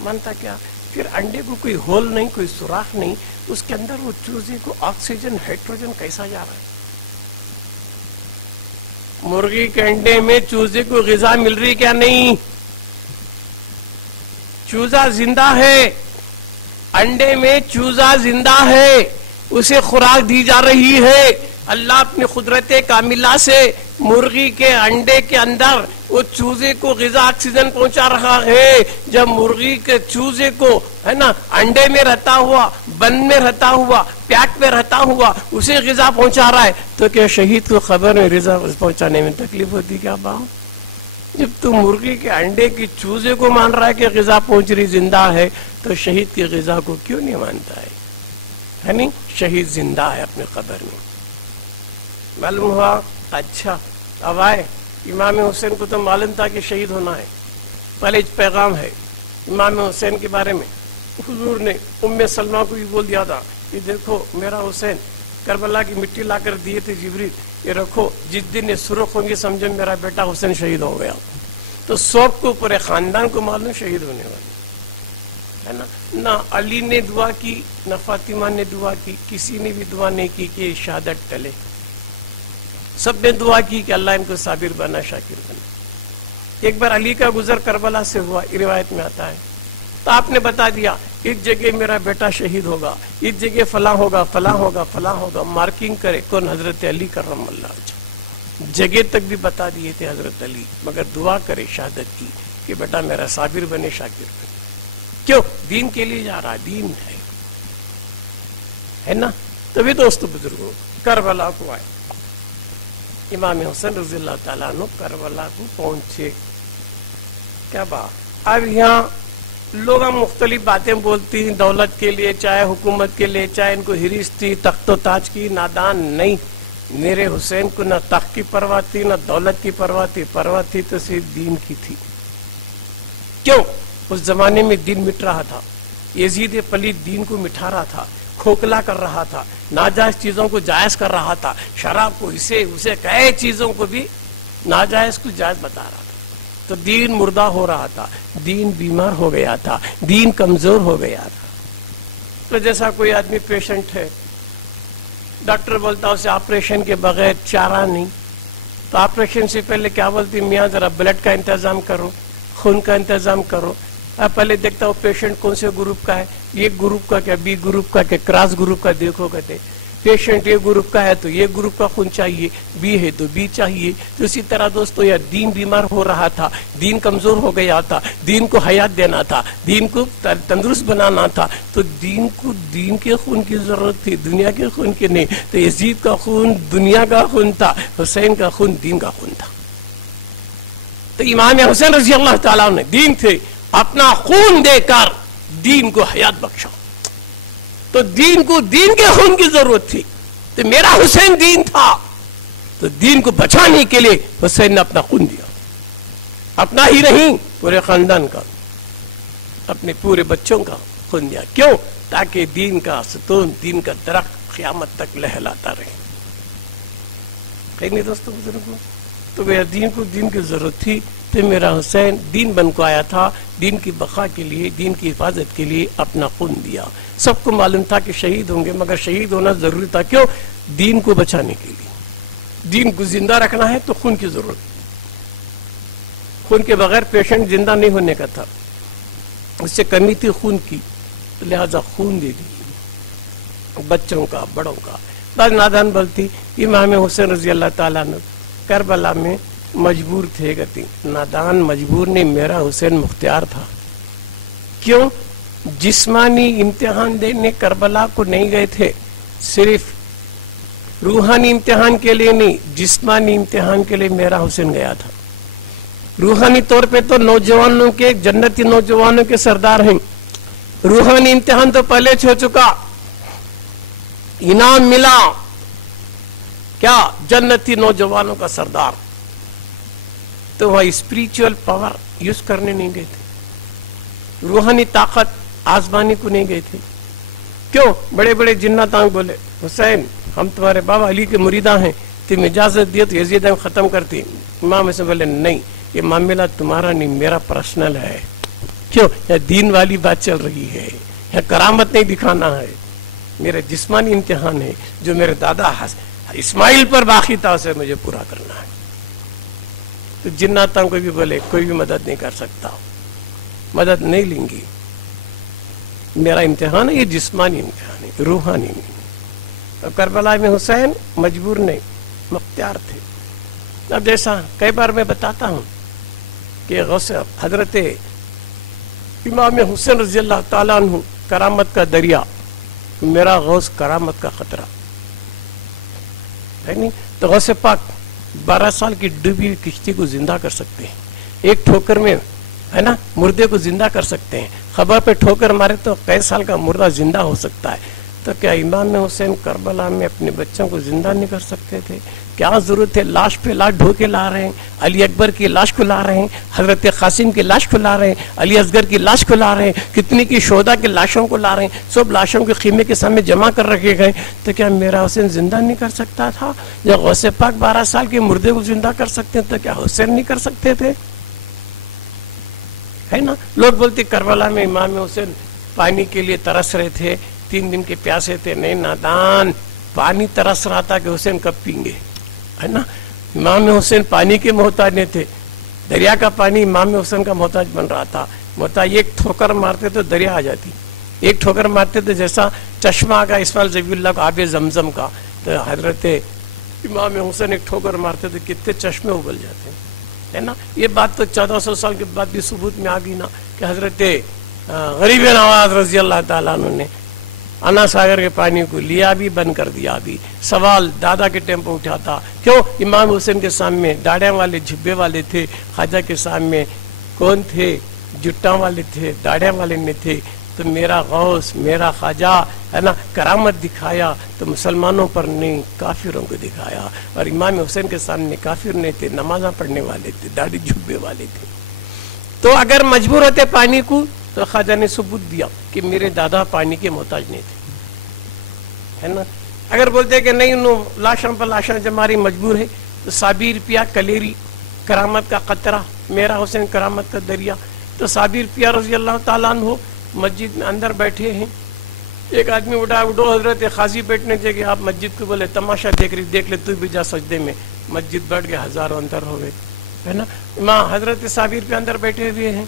مانتا کیا؟ پھر انڈے کو کوئی ہول نہیں، کوئی سوراخ نہیں، اس کے اندر وہ چوزے کو آکسیجن ہائیڈروجن کیسا جا رہا ہے؟ مرغی کے انڈے میں چوزے کو غذا مل رہی کیا؟ نہیں، چوزا زندہ ہے، انڈے میں چوزا زندہ ہے، اسے خوراک دی جا رہی ہے، اللہ اپنی قدرت کاملہ سے مرغی کے انڈے کے اندر وہ چوزے کو غذا آکسیجن پہنچا رہا ہے۔ جب مرغی کے چوزے کو ہے نا انڈے میں رہتا ہوا، بند میں رہتا ہوا، پیٹ میں رہتا ہوا اسے غذا پہنچا رہا ہے، تو کیا شہید کو خبر میں غذا پہنچانے میں تکلیف ہوتی کیا باپ؟ جب تو مرغی کے انڈے کی چوزے کو مان رہا ہے کہ غذا پہنچ رہی، زندہ ہے، تو شہید کی غذا کو کیوں نہیں مانتا ہے نہیں؟ شہید زندہ ہے اپنے قبر میں۔ معلوم ہوا اچھا اب آئے امام حسین کو تو معلوم تھا کہ شہید ہونا ہے، پہلے پیغام ہے امام حسین کے بارے میں، حضور نے ام سلمہ کو بھی بول دیا تھا کہ دیکھو میرا حسین، کربلا کی مٹی لا کر دیے تھے جبریل، یہ رکھو، جس دن یہ سرخ ہوں گے سمجھو میرا بیٹا حسین شہید ہو گیا۔ تو سب کو پورے خاندان کو معلوم شہید ہونے والے ہے نا، نہ علی نے دعا کی نہ فاطمہ نے دعا کی، کسی نے بھی دعا نہیں کی کہ شہادت ٹلے، سب نے دعا کی کہ اللہ ان کو صابر بنا، شاکر بنا۔ ایک بار علی کا گزر کربلا سے ہوا، روایت میں آتا ہے، تو آپ نے بتا دیا اس جگہ میرا بیٹا شہید ہوگا، اس جگہ فلاں ہوگا، فلاں ہوگا، فلاں ہوگا، مارکنگ کرے کون؟ حضرت علی کرم اللہ وجہ۔ جگہ تک بھی بتا دیے تھے حضرت علی، مگر دعا کرے شہادت کی کہ بیٹا میرا صابر بنے، شاکر بنے۔ کیوں؟ دین کے لیے جا رہا، دین ہے نا۔ تبھی دوستو بزرگوں کربلا کو آئے، امام حسین رضی اللہ تعالیٰ عنہ کربلا کو پہنچے۔ کیا بات! اب یہاں لوگ مختلف باتیں بولتی ہیں، دولت کے لیے، چاہے حکومت کے لیے، چاہے ان کو ہریس تھی، تخت و تاج کی، نادان نہیں۔ میرے حسین کو نہ تخت کی پرواہ تھی، نہ دولت کی پرواہ تھی تو صرف دین کی تھی۔ کیوں؟ اس زمانے میں دین مٹ رہا تھا، یزید پلید دین کو مٹھا رہا تھا، کھوکھلا کر رہا تھا، ناجائز چیزوں کو جائز کر رہا تھا، شراب کو، اسے کئی چیزوں کو بھی ناجائز کو جائز بتا رہا تھا۔ تو دین مردہ ہو رہا تھا، دین بیمار ہو گیا تھا، دین کمزور ہو گیا تھا۔ تو جیسا کوئی آدمی پیشنٹ ہے، ڈاکٹر بولتا اسے آپریشن کے بغیر چارہ نہیں، تو آپریشن سے پہلے کیا بولتی؟ میاں ذرا بلڈ کا انتظام کرو، خون کا انتظام کرو۔ اب پہلے دیکھتا ہوں پیشنٹ کون سے گروپ کا ہے، یہ گروپ کا کیا، بی گروپ کا کیا، کراس گروپ کا دیکھو کہتے پیشنٹ یہ گروپ کا ہے تو یہ گروپ کا خون چاہیے، بی ہے تو بی چاہیے۔ تو اسی طرح دوستو یہ دین بیمار ہو رہا تھا، دین کمزور ہو گیا تھا، دین کو حیات دینا تھا، دین کو تندرست بنانا تھا، تو دین کو دین کے خون کی ضرورت تھی، دنیا کے خون کی نہیں۔ تو یزید کا خون دنیا کا خون تھا، حسین کا خون دین کا خون تھا۔ تو امام حسین رضی اللہ تعالیٰ نے دین تھے، اپنا خون دے کر دین کو حیات بخشا۔ تو دین کو دین کے خون کی ضرورت تھی، تو میرا حسین دین تھا، تو دین کو بچانے کے لیے حسین نے اپنا خون دیا، اپنا ہی نہیں پورے خاندان کا، اپنے پورے بچوں کا خون دیا۔ کیوں؟ تاکہ دین کا ستون، دین کا درخت قیامت تک لہلاتا رہے۔ نہیں دوستو بزرگوں، تو میرا دین کو دین کی ضرورت تھی، تو میرا حسین دین بن کو آیا تھا، دین کی بقا کے لیے، دین کی حفاظت کے لیے اپنا خون دیا۔ سب کو معلوم تھا کہ شہید ہوں گے، مگر شہید ہونا ضروری تھا۔ کیوں؟ دین کو بچانے کے لیے، دین کو زندہ رکھنا ہے تو خون کی ضرورت۔ خون کے بغیر پیشنٹ زندہ نہیں ہونے کا تھا، اس سے کمی تھی خون کی، لہذا خون دے دی، بچوں کا، بڑوں کا۔ بعض نادان بولتی امام حسین رضی اللہ تعالیٰ نے کربلا میں مجبور تھے، کہتی نادان مجبور نہیں، میرا حسین مختار تھا۔ کیوں؟ جسمانی امتحان دینے کربلا کو نہیں گئے تھے، صرف روحانی امتحان کے لیے نہیں، جسمانی امتحان کے لیے میرا حسین گیا تھا۔ روحانی طور پہ تو نوجوانوں کے، جنتی نوجوانوں کے سردار ہیں، روحانی امتحان تو پہلے ہو چکا، انعام ملا، کیا؟ جنتی نوجوانوں کا سردار۔ تو وہ اسپریچول پاور یوز کرنے نہیں گئے تھے، روحانی طاقت آزمانے کو نہیں گئے تھے۔ کیوں؟ بڑے بڑے جنات آنکھ بولے حسین ہم تمہارے بابا علی کے مریدہ ہیں، تم اجازت دیے تو یزید ہم ختم کرتے۔ امام حسین بولے نہیں، یہ معاملہ تمہارا نہیں، میرا پرسنل ہے۔ کیوں؟ یہ دین والی بات چل رہی ہے، یہ کرامت نہیں دکھانا ہے، میرے جسمانی امتحان ہے جو میرے دادا اسماعیل پر باقی تھا، اسے مجھے پورا کرنا ہے۔ تو جناتوں کو بھی بولے کوئی بھی مدد نہیں کر سکتا، مدد نہیں لیں گی، میرا امتحان ہے، یہ جسمانی امتحان ہے، روحانی نہیں۔ اور کربلا میں حسین مجبور نہیں، مختار تھے۔ اب جیسا کئی بار میں بتاتا ہوں کہ غوث حضرت امام حسین رضی اللہ تعالیٰ عنہ کرامت کا دریا، میرا غوث کرامت کا خطرہ ہے نہیں۔ تو غوث پاک 12 سال کی ڈوبی ہوئی کشتی کو زندہ کر سکتے ہیں، ایک ٹھوکر میں ہے نا مردے کو زندہ کر سکتے ہیں، خبر پہ ٹھوکر مارے تو کئی سال کا مردہ زندہ ہو سکتا ہے۔ تو کیا امام حسین کربلا میں اپنے بچوں کو زندہ نہیں کر سکتے تھے؟ کیا ضرورت ہے؟ لاش پہ لاش ڈھو کے لا رہے ہیں، علی اکبر کی لاش کو لا رہے ہیں، حضرت قاسم کی لاش کو لا رہے ہیں، علی اصغر کی لاش کو لا رہے ہیں، کتنی کی شہداء کی لاشوں کو لا رہے ہیں، سب لاشوں کے خیمے کے سامنے جمع کر رکھے گئے۔ تو کیا میرا حسین زندہ نہیں کر سکتا تھا؟ جب غوث پاک 12 سال کے مردے کو زندہ کر سکتے ہیں تو کیا حسین نہیں کر سکتے تھے؟ ہے نا۔ لوگ بولتے کربلا میں امام حسین پانی کے لیے ترس رہے تھے، 3 دن کے پیاسے تھے۔ نہیں نادان، پانی ترس رہا تھا کہ حسین کب پئیں گے، ہے نا۔ امام حسین پانی کے محتاج نہیں تھے، دریا کا پانی امام حسین کا محتاج بن رہا تھا. محتاج ایک ٹھوکر مارتے تو دریا آ جاتی, ایک ٹھوکر مارتے تو جیسا چشمہ کا اسماعیل ذبیح اللہ کا آب زمزم کا, تو حضرت امام حسین ایک ٹھوکر مارتے تو کتنے چشمے ابل جاتے ہیں, ہے نا. یہ بات تو 1400 سال کے بعد بھی ثبوت میں آ گئی نا, کہ حضرت غریب نواز رضی اللہ تعالیٰ عنہ نے انا ساگر کے پانی کو لیا بھی, بند کر دیا بھی. سوال دادا کے ٹائم پہ اٹھا تھا, کیوں امام حسین کے سامنے داڑیاں والے جھبے والے تھے, خواجہ کے سامنے کون تھے, جٹاں والے تھے, داڑیاں والے نہیں تھے. تو میرا غوث میرا خواجہ ہے نا کرامت دکھایا تو مسلمانوں پر نہیں کافروں کو دکھایا. اور امام حسین کے سامنے کافر نہیں تھے, نمازاں پڑھنے والے تھے, داڑھی جھبے والے تھے. تو اگر مجبور ہوتے پانی کو تو خواجہ نے ثبوت دیا کہ میرے دادا پانی کے محتاج نہیں تھے, ہے نا. اگر بولتے کہ نہیں انہوں لاشاں پر لاشاں جماری مجبور ہے, تو صابر پیا کلیری کرامت کا قطرہ, میرا حسین کرامت کا دریا. تو صابر پیا رضی اللہ تعالیٰ عنہ مسجد میں اندر بیٹھے ہیں. ایک آدمی اٹھو حضرت قاضی بیٹھنے تھے کہ آپ مسجد کو بولے تماشا دیکھ لے تو بھی جا سجدے میں. مسجد بیٹھ کے ہزاروں اندر ہو گئے, ہے نا. ماں حضرت صابر پہ اندر بیٹھے ہوئے ہیں,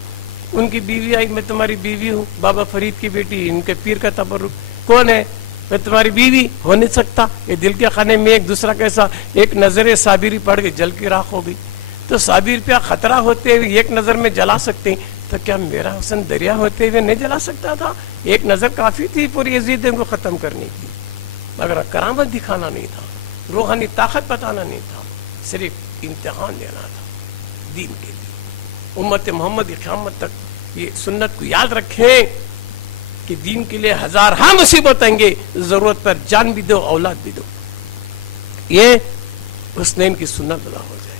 ان کی بیوی آئی, میں تمہاری بیوی ہوں, بابا فرید کی بیٹی, ان کے پیر کا تبرک. کون ہے؟ میں تمہاری بیوی. ہو نہیں سکتا. یہ دل کے خانے میں ایک دوسرا کیسا, ایک نظر صابری پڑ کے جل کے راکھ ہو گئی. تو صابر پہ خطرہ ہوتے ہوئے ایک نظر میں جلا سکتے ہیں, تو کیا میرا حسین دریا ہوتے ہوئے نہیں جلا سکتا تھا؟ ایک نظر کافی تھی پوری یزیدوں کو ختم کرنے کی, مگر کرامت دکھانا نہیں تھا, روحانی طاقت بتانا نہیں تھا, صرف امتحان لینا تھا دین کے لیے. امت محمد کی قیامت تک یہ سنت کو یاد رکھیں کہ دین کے لیے ہزارہا مصیبت آئیں گے, ضرورت پر جان بھی دو, اولاد بھی دو. یہ حسنین کی سنت ادا ہو جائے.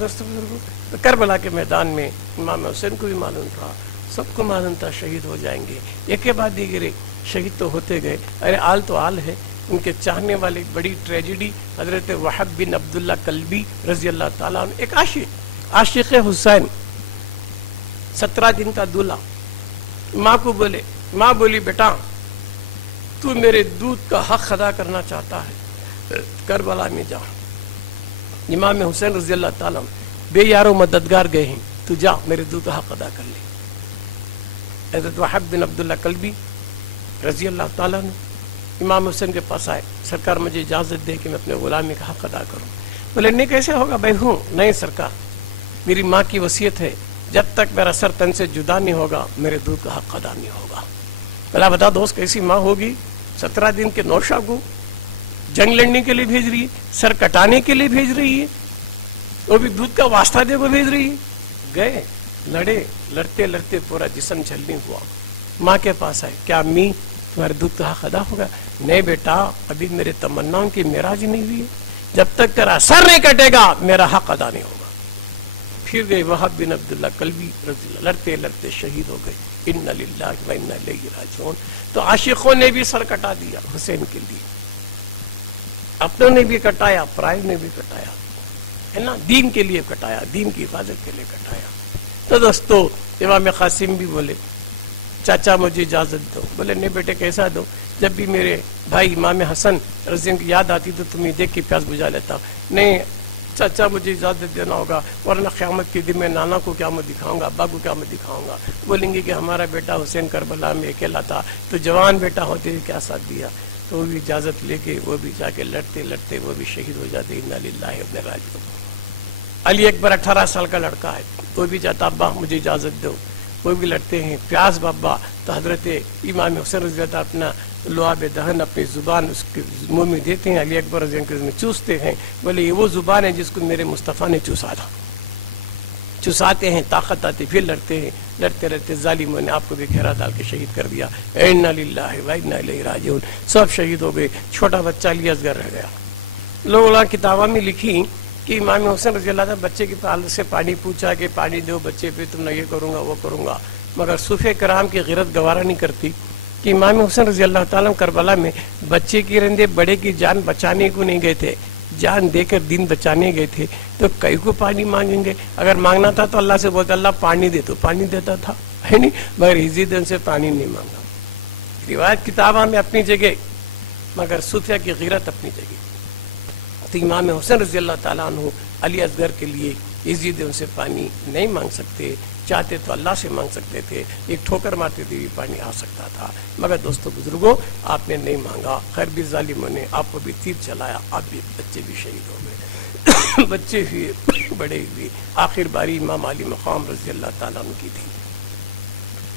دوستوں بزرگوں, کربلا کے میدان میں امام حسین کو بھی معلوم تھا, سب کو معلوم تھا شہید ہو جائیں گے. ایک کے بعد دیگرے شہید تو ہوتے گئے. ارے آل تو آل ہے, ان کے چاہنے والے بڑی ٹریجڈی. حضرت وہب بن عبداللہ کلبی رضی اللہ تعالیٰ عنہ, ایک عاشق حسین, 17 دن کا دولہا. ماں کو بولے, ماں بولی بیٹا تو میرے دودھ کا حق ادا کرنا چاہتا ہے, کربلا میں جا. امام حسین رضی اللہ تعالیٰ بے یارو مددگار گئے ہیں, تو جا میرے دودھ کا حق ادا کر لے. حضرت وہب بن عبداللہ کلبی رضی اللہ تعالیٰ نے امام حسین کے پاس آئے, سرکار مجھے اجازت دے کہ میں اپنے غلامی کا حق ادا کروں. بولے نہیں کیسے ہوگا بھائی. ہوں نہیں سرکار, میری ماں کی وصیت ہے جب تک میرا سر تن سے جدا نہیں ہوگا میرے دودھ کا حق ادا نہیں ہوگا. بلا بتا دوست کیسی ماں ہوگی, 17 دن کے نوشہ کو جنگ لڑنے کے لیے بھیج رہی ہے, سر کٹانے کے لیے بھیج رہی ہے, وہ بھی دودھ کا واسطہ دے کو بھیج رہی ہے. گئے, لڑے, لڑتے لڑتے پورا جسم جھلنی ہوا. ماں کے پاس آئے, کیا امی تمہارے دودھ کا حق ادا ہوگا؟ نہیں بیٹا, ابھی میرے تمناؤں کی معراج نہیں ہوئی ہے, جب تک تیرا سر نہیں کٹے گا میرا حق ادا نہیں ہوگا. پھر گئے وہب بن عبداللہ کلبی رضی اللہ, لڑتے لڑتے شہید ہو گئے. ان للہ و انا الیہ راجعون. تو عاشقوں نے بھی سر کٹا دیا حسین کے لیے, اپنوں نے بھی کٹایا, پرائے نے بھی کٹایا, ہے نا. دین کے لیے کٹایا, دین کی حفاظت کے لیے کٹایا. تو دوستو امام قاسم بھی بولے چاچا مجھے اجازت دو. بولے نہیں بیٹے کیسا دو, جب بھی میرے بھائی امام حسن رضی اللہ کی یاد آتی تو تمہیں دیکھ کے پیاس بجھا لیتا. نہیں چاچا مجھے اجازت دینا ہوگا, ورنہ قیامت کے دن میں نانا کو کیا میں دکھاؤں گا, ابا کو کیا میں دکھاؤں گا. بولیں گے کہ ہمارا بیٹا حسین کربلا میں اکیلا تھا, تو جوان بیٹا ہوتے ہوئے کیا ساتھ دیا. تو وہ بھی اجازت لے کے وہ بھی جا کے لڑتے لڑتے وہ بھی شہید ہو جاتے. انا للہ و انا الیہ راجعون. علی اکبر 18 سال کا لڑکا ہے, وہ بھی جاتا ابا مجھے اجازت دو, وہ بھی لڑتے ہیں. پیاس بابا, تو حضرت امام حسین رضی اللہ اپنا لعاب دہن اپنی زبان اس کے منہ میں دیتے ہیں, علی اکبر رضی اللہ میں چوستے ہیں. بولے یہ وہ زبان ہے جس کو میرے مصطفیٰ نے چوسا تھا. چساتے ہیں, طاقت آتی, پھر لڑتے ہیں. لڑتے لڑتے ظالموں نے آپ کو بھی گھیرا ڈال کے شہید کر دیا. انا للہ و انا الیہ راجعون. سب شہید ہو گئے, چھوٹا بچہ علی اصغر رہ گیا. لوگوں کتابوں میں لکھی کہ امام حسین رضی اللہ عنہ بچے کی پال سے پانی پوچھا کہ پانی دو بچے پہ, تم نے یہ کروں گا وہ کروں گا. مگر صوفیہ کرام کی غیرت گوارا نہیں کرتی کہ امام حسین رضی اللہ تعالیٰ کربلا میں بچے کی رندے بڑے کی جان بچانے کو نہیں گئے تھے, جان دے کر دین بچانے گئے تھے. تو کئی کو پانی مانگیں گے, اگر مانگنا تھا تو اللہ سے بولتا اللہ پانی دے, تو پانی دیتا تھا, ہے نہیں. مگر عزت سے پانی نہیں مانگا. روایت کتابوں میں اپنی جگہ, مگر صوفیہ کی غیرت اپنی جگہ. تو امام حسین رضی اللہ تعالیٰ عنہ علی اصغر کے لیے یزید ان سے پانی نہیں مانگ سکتے، چاہتے تو اللہ سے مانگ سکتے تھے، ایک ٹھوکر مارتے تھے بھی پانی آ سکتا تھا، مگر دوستو بزرگوں آپ نے نہیں مانگا، خیر بھی ظالموں نے آپ کو بھی تیر چلایا، آپ بھی بچے بھی شہید ہو گئے بچے بھی بڑے بھی، آخر باری امام علی مقام رضی اللہ تعالیٰ عنہ کی تھی،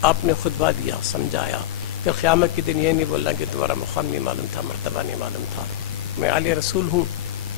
آپ نے خطبہ دیا، سمجھایا، پھر قیامت کے دن یہ نہیں بولنا کہ تمہارا مقام نہیں معلوم تھا، مرتبہ نہیں معلوم تھا، میں عالیہ رسول ہوں،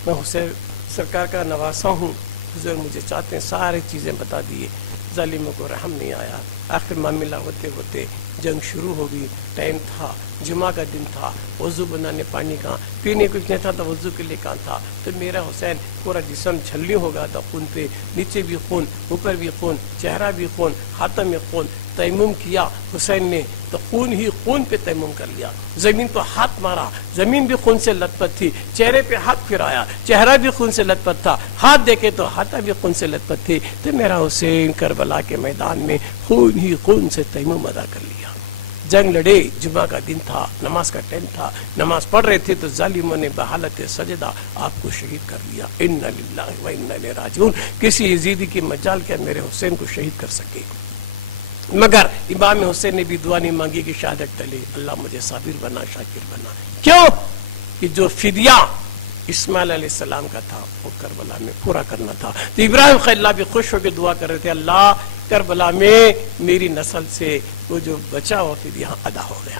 میں حسین سرکار کا نواسا ہوں، حضور مجھے چاہتے ہیں، سارے چیزیں بتا دیے، ظالموں کو رحم نہیں آیا، آخر معاملہ ہوتے ہوتے جنگ شروع ہو گئی، ٹائم تھا، جمعہ کا دن تھا، وضو بنانے پانی کہاں، پینے کچھ نہیں تھا تو وضو کے لیے کہاں تھا، تو میرا حسین پورا جسم چھلنی ہو گیا تھا خون پہ، نیچے بھی خون، اوپر بھی خون، چہرہ بھی خون، ہاتھوں میں خون، تیمم کیا حسین نے تو خون ہی خون پہ تیمم کر لیا، زمین کو ہاتھ مارا، زمین بھی خون سے لت پت تھی، چہرے پہ ہاتھ پھرایا، چہرہ بھی خون سے لت پت تھا، ہاتھ دیکھے تو ہاتھ بھی خون سے لت پت تھی، تو میرا حسین کربلا کے میدان میں خون ہی خون سے تیمم ادا کر لیا، جنگ لڑے، جمعہ کا دن تھا، نماز کا ٹائم تھا، نماز پڑھ رہے تھے تو ظالموں نے بحالت سجدہ آپ کو شہید کر لیا، انا للہ و انا الیہ راجعون، کسی یزیدی کی مجال کیا میرے حسین کو شہید کر سکے، مگر امام حسین نے بھی دعا نہیں مانگی کہ شہادت ٹلے، اللہ مجھے صابر بنا، شاکر بنا، کیوں کہ جو فدیہ اسماعیل علیہ السلام کا تھا وہ کربلا میں پورا کرنا تھا، تو ابراہیم خلیل اللہ بھی خوش ہو کے دعا کر رہے تھے، اللہ کربلا میں میری نسل سے وہ جو بچا ہوا فدیہ ادا ہو گیا،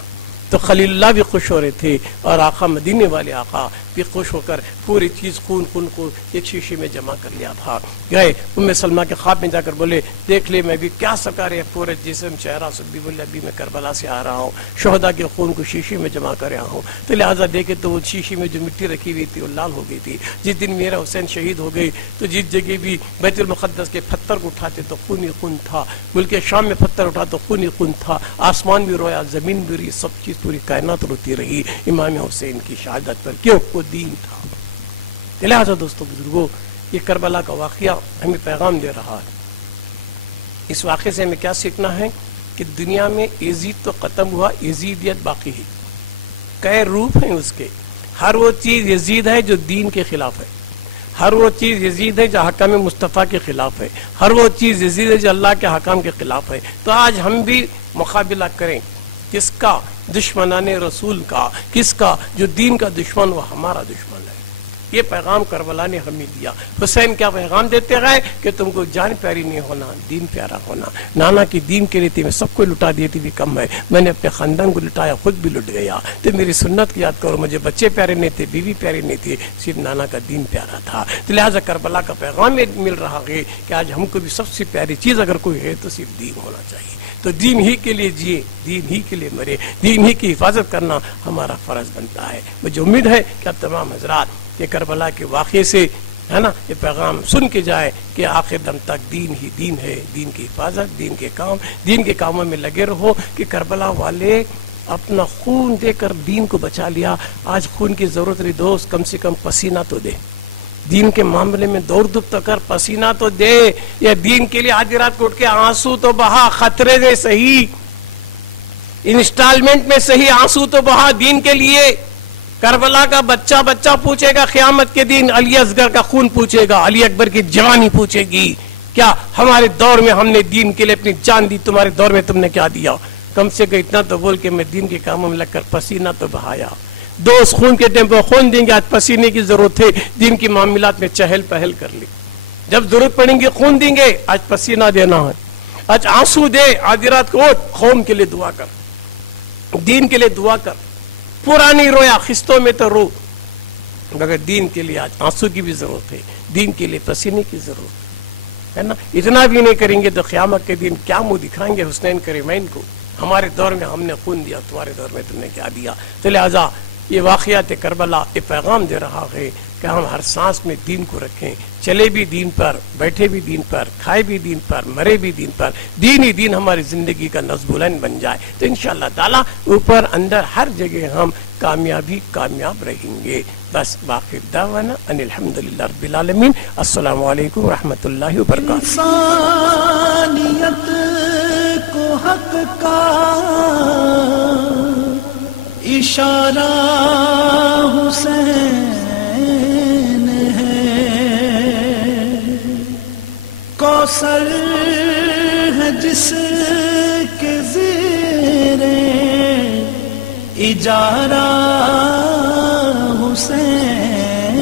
تو خلیل اللہ بھی خوش ہو رہے تھے، اور آقا مدینے والے آقا بھی خوش ہو کر پوری چیز خون کو ایک شیشے میں جمع کر لیا تھا، گئے ام سلمہ کے خواب میں جا کر بولے دیکھ لے میں بھی کیا سکا رہے پورے جسم چہرہ سب بھی، بولے ابھی میں کربلا سے آ رہا ہوں، شہداء کے خون کو شیشے میں جمع کر رہا ہوں، تو لہٰذا دیکھے تو وہ شیشے میں جو مٹی رکھی ہوئی تھی وہ لال ہو گئی تھی، جس دن میرا حسین شہید ہو گئی تو جس جگہ بھی بیت المقدس کے پتھر کو اٹھاتے تو خون ہی خون تھا، ملک شام میں پتھر اٹھا تو خون ہی خون تھا، آسمان بھی رویا، زمین بھی روئی، سب چیز پوری کائنات روتی رہی امام حسین کی شہادت پر، کیوں وہ دین تھا۔ لہٰذا دوستو بزرگوں یہ کربلا کا واقعہ ہمیں پیغام دے رہا ہے، اس واقعے سے ہمیں کیا سیکھنا ہے کہ دنیا میں یزید تو ختم ہوا، یزیدیت باقی ہے، کئی روپ ہیں اس کے، ہر وہ چیز یزید ہے جو دین کے خلاف ہے، ہر وہ چیز یزید ہے جو حکام مصطفیٰ کے خلاف ہے، ہر وہ چیز یزید ہے جو اللہ کے حکام کے خلاف ہے، تو آج ہم بھی مقابلہ کریں، کس کا دشمنان رسول کا، کس کا جو دین کا دشمن وہ ہمارا دشمن ہے، یہ پیغام کربلا نے ہمیں دیا۔ حسین کیا پیغام دیتے گئے کہ تم کو جان پیاری نہیں ہونا، دین پیارا ہونا، نانا کی دین کے لیے تھی میں سب کو لٹا دیتی بھی کم ہے، میں نے اپنے خاندان کو لٹایا، خود بھی لٹ گیا، تو میری سنت کی یاد کرو، مجھے بچے پیارے نہیں تھے، بیوی پیاری نہیں تھی، صرف نانا کا دین پیارا تھا، تو لہٰذا کربلا کا پیغام مل رہا ہے کہ آج ہم کو بھی سب سے پیاری چیز اگر کوئی ہے تو صرف دین ہونا چاہیے، تو دین ہی کے لیے جیے، دین ہی کے لیے مرے، دین ہی کی حفاظت کرنا ہمارا فرض بنتا ہے۔ مجھے امید ہے کہ اب تمام حضرات یہ کربلا کے واقعے سے ہے نا یہ پیغام سن کے جائے کہ آخر دم تک دین ہی دین ہے، دین کی حفاظت، دین کے کاموں میں لگے رہو، کہ کربلا والے اپنا خون دے کر دین کو بچا لیا، آج خون کی ضرورت نہیں دوست، کم سے کم پسینہ تو دے، دین کے معاملے میں دوڑ دھوپ تو کر، پسینہ تو دے، یا دین کے لیے آدھی رات کو اٹھ کے آنسو تو بہا، خطرے میں صحیح، انسٹالمنٹ میں صحیح آنسو تو بہا دین کے لیے۔ کربلا کا بچہ پوچھے گا قیامت کے دن، علی اصغر کا خون پوچھے گا، علی اکبر کی جوانی پوچھے گی، کیا ہمارے دور میں ہم نے دین کے لیے اپنی جان دی، تمہارے دور میں تم نے کیا دیا؟ کم سے کم اتنا تو بول کے میں دین کے کاموں میں لگ کر پسینہ تو بہایا۔ دوست خون کے ٹائم پہ خون دیں گے، آج پسینے کی ضرورت ہے، دین کی معاملات میں چہل پہل کر لی، جب ضرورت پڑیں گے خون دیں گے، آج پسینہ دینا ہے، آج آنسو دے، آدھی رات کو قوم کے لیے دعا کر، دین کے لیے دعا کر، پورا نہیں رویا خستوں میں تو رو، مگر دین کے لیے آج آنسو کی بھی ضرورت ہے، دین کے لیے پسینے کی ضرورت ہے نا۔ اتنا بھی نہیں کریں گے تو قیامت کے دن کیا منہ دکھائیں گے حسنین کریمین کو، ہمارے دور میں ہم نے خون دیا، تمہارے دور میں تم نے کیا دیا؟ تو لہٰذا یہ واقعات کربلا یہ پیغام دے رہا ہے کہ ہم ہر سانس میں دین کو رکھیں، چلے بھی دین پر، بیٹھے بھی دین پر، کھائے بھی دین پر، مرے بھی دین پر، دین ہی دین ہماری زندگی کا نصب العین بن جائے، تو انشاءاللہ تعالیٰ اوپر اندر ہر جگہ ہم کامیاب رہیں گے۔ بس باقی دعوانا ان الحمدللہ رب العالمین، السلام علیکم ورحمۃ اللہ وبرکاتہ۔ انسانیت کو حق کا اشارہ حسین ہے، سر ہے جس کے زیر اجارہ حسین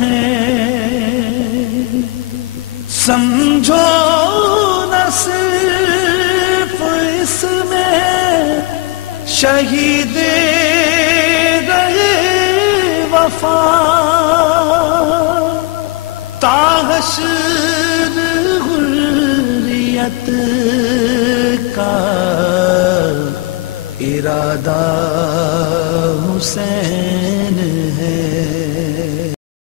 ہے، سمجھو نہ صرف اس میں شہید رہے وفا، تا حشر حریت کا ارادہ حسین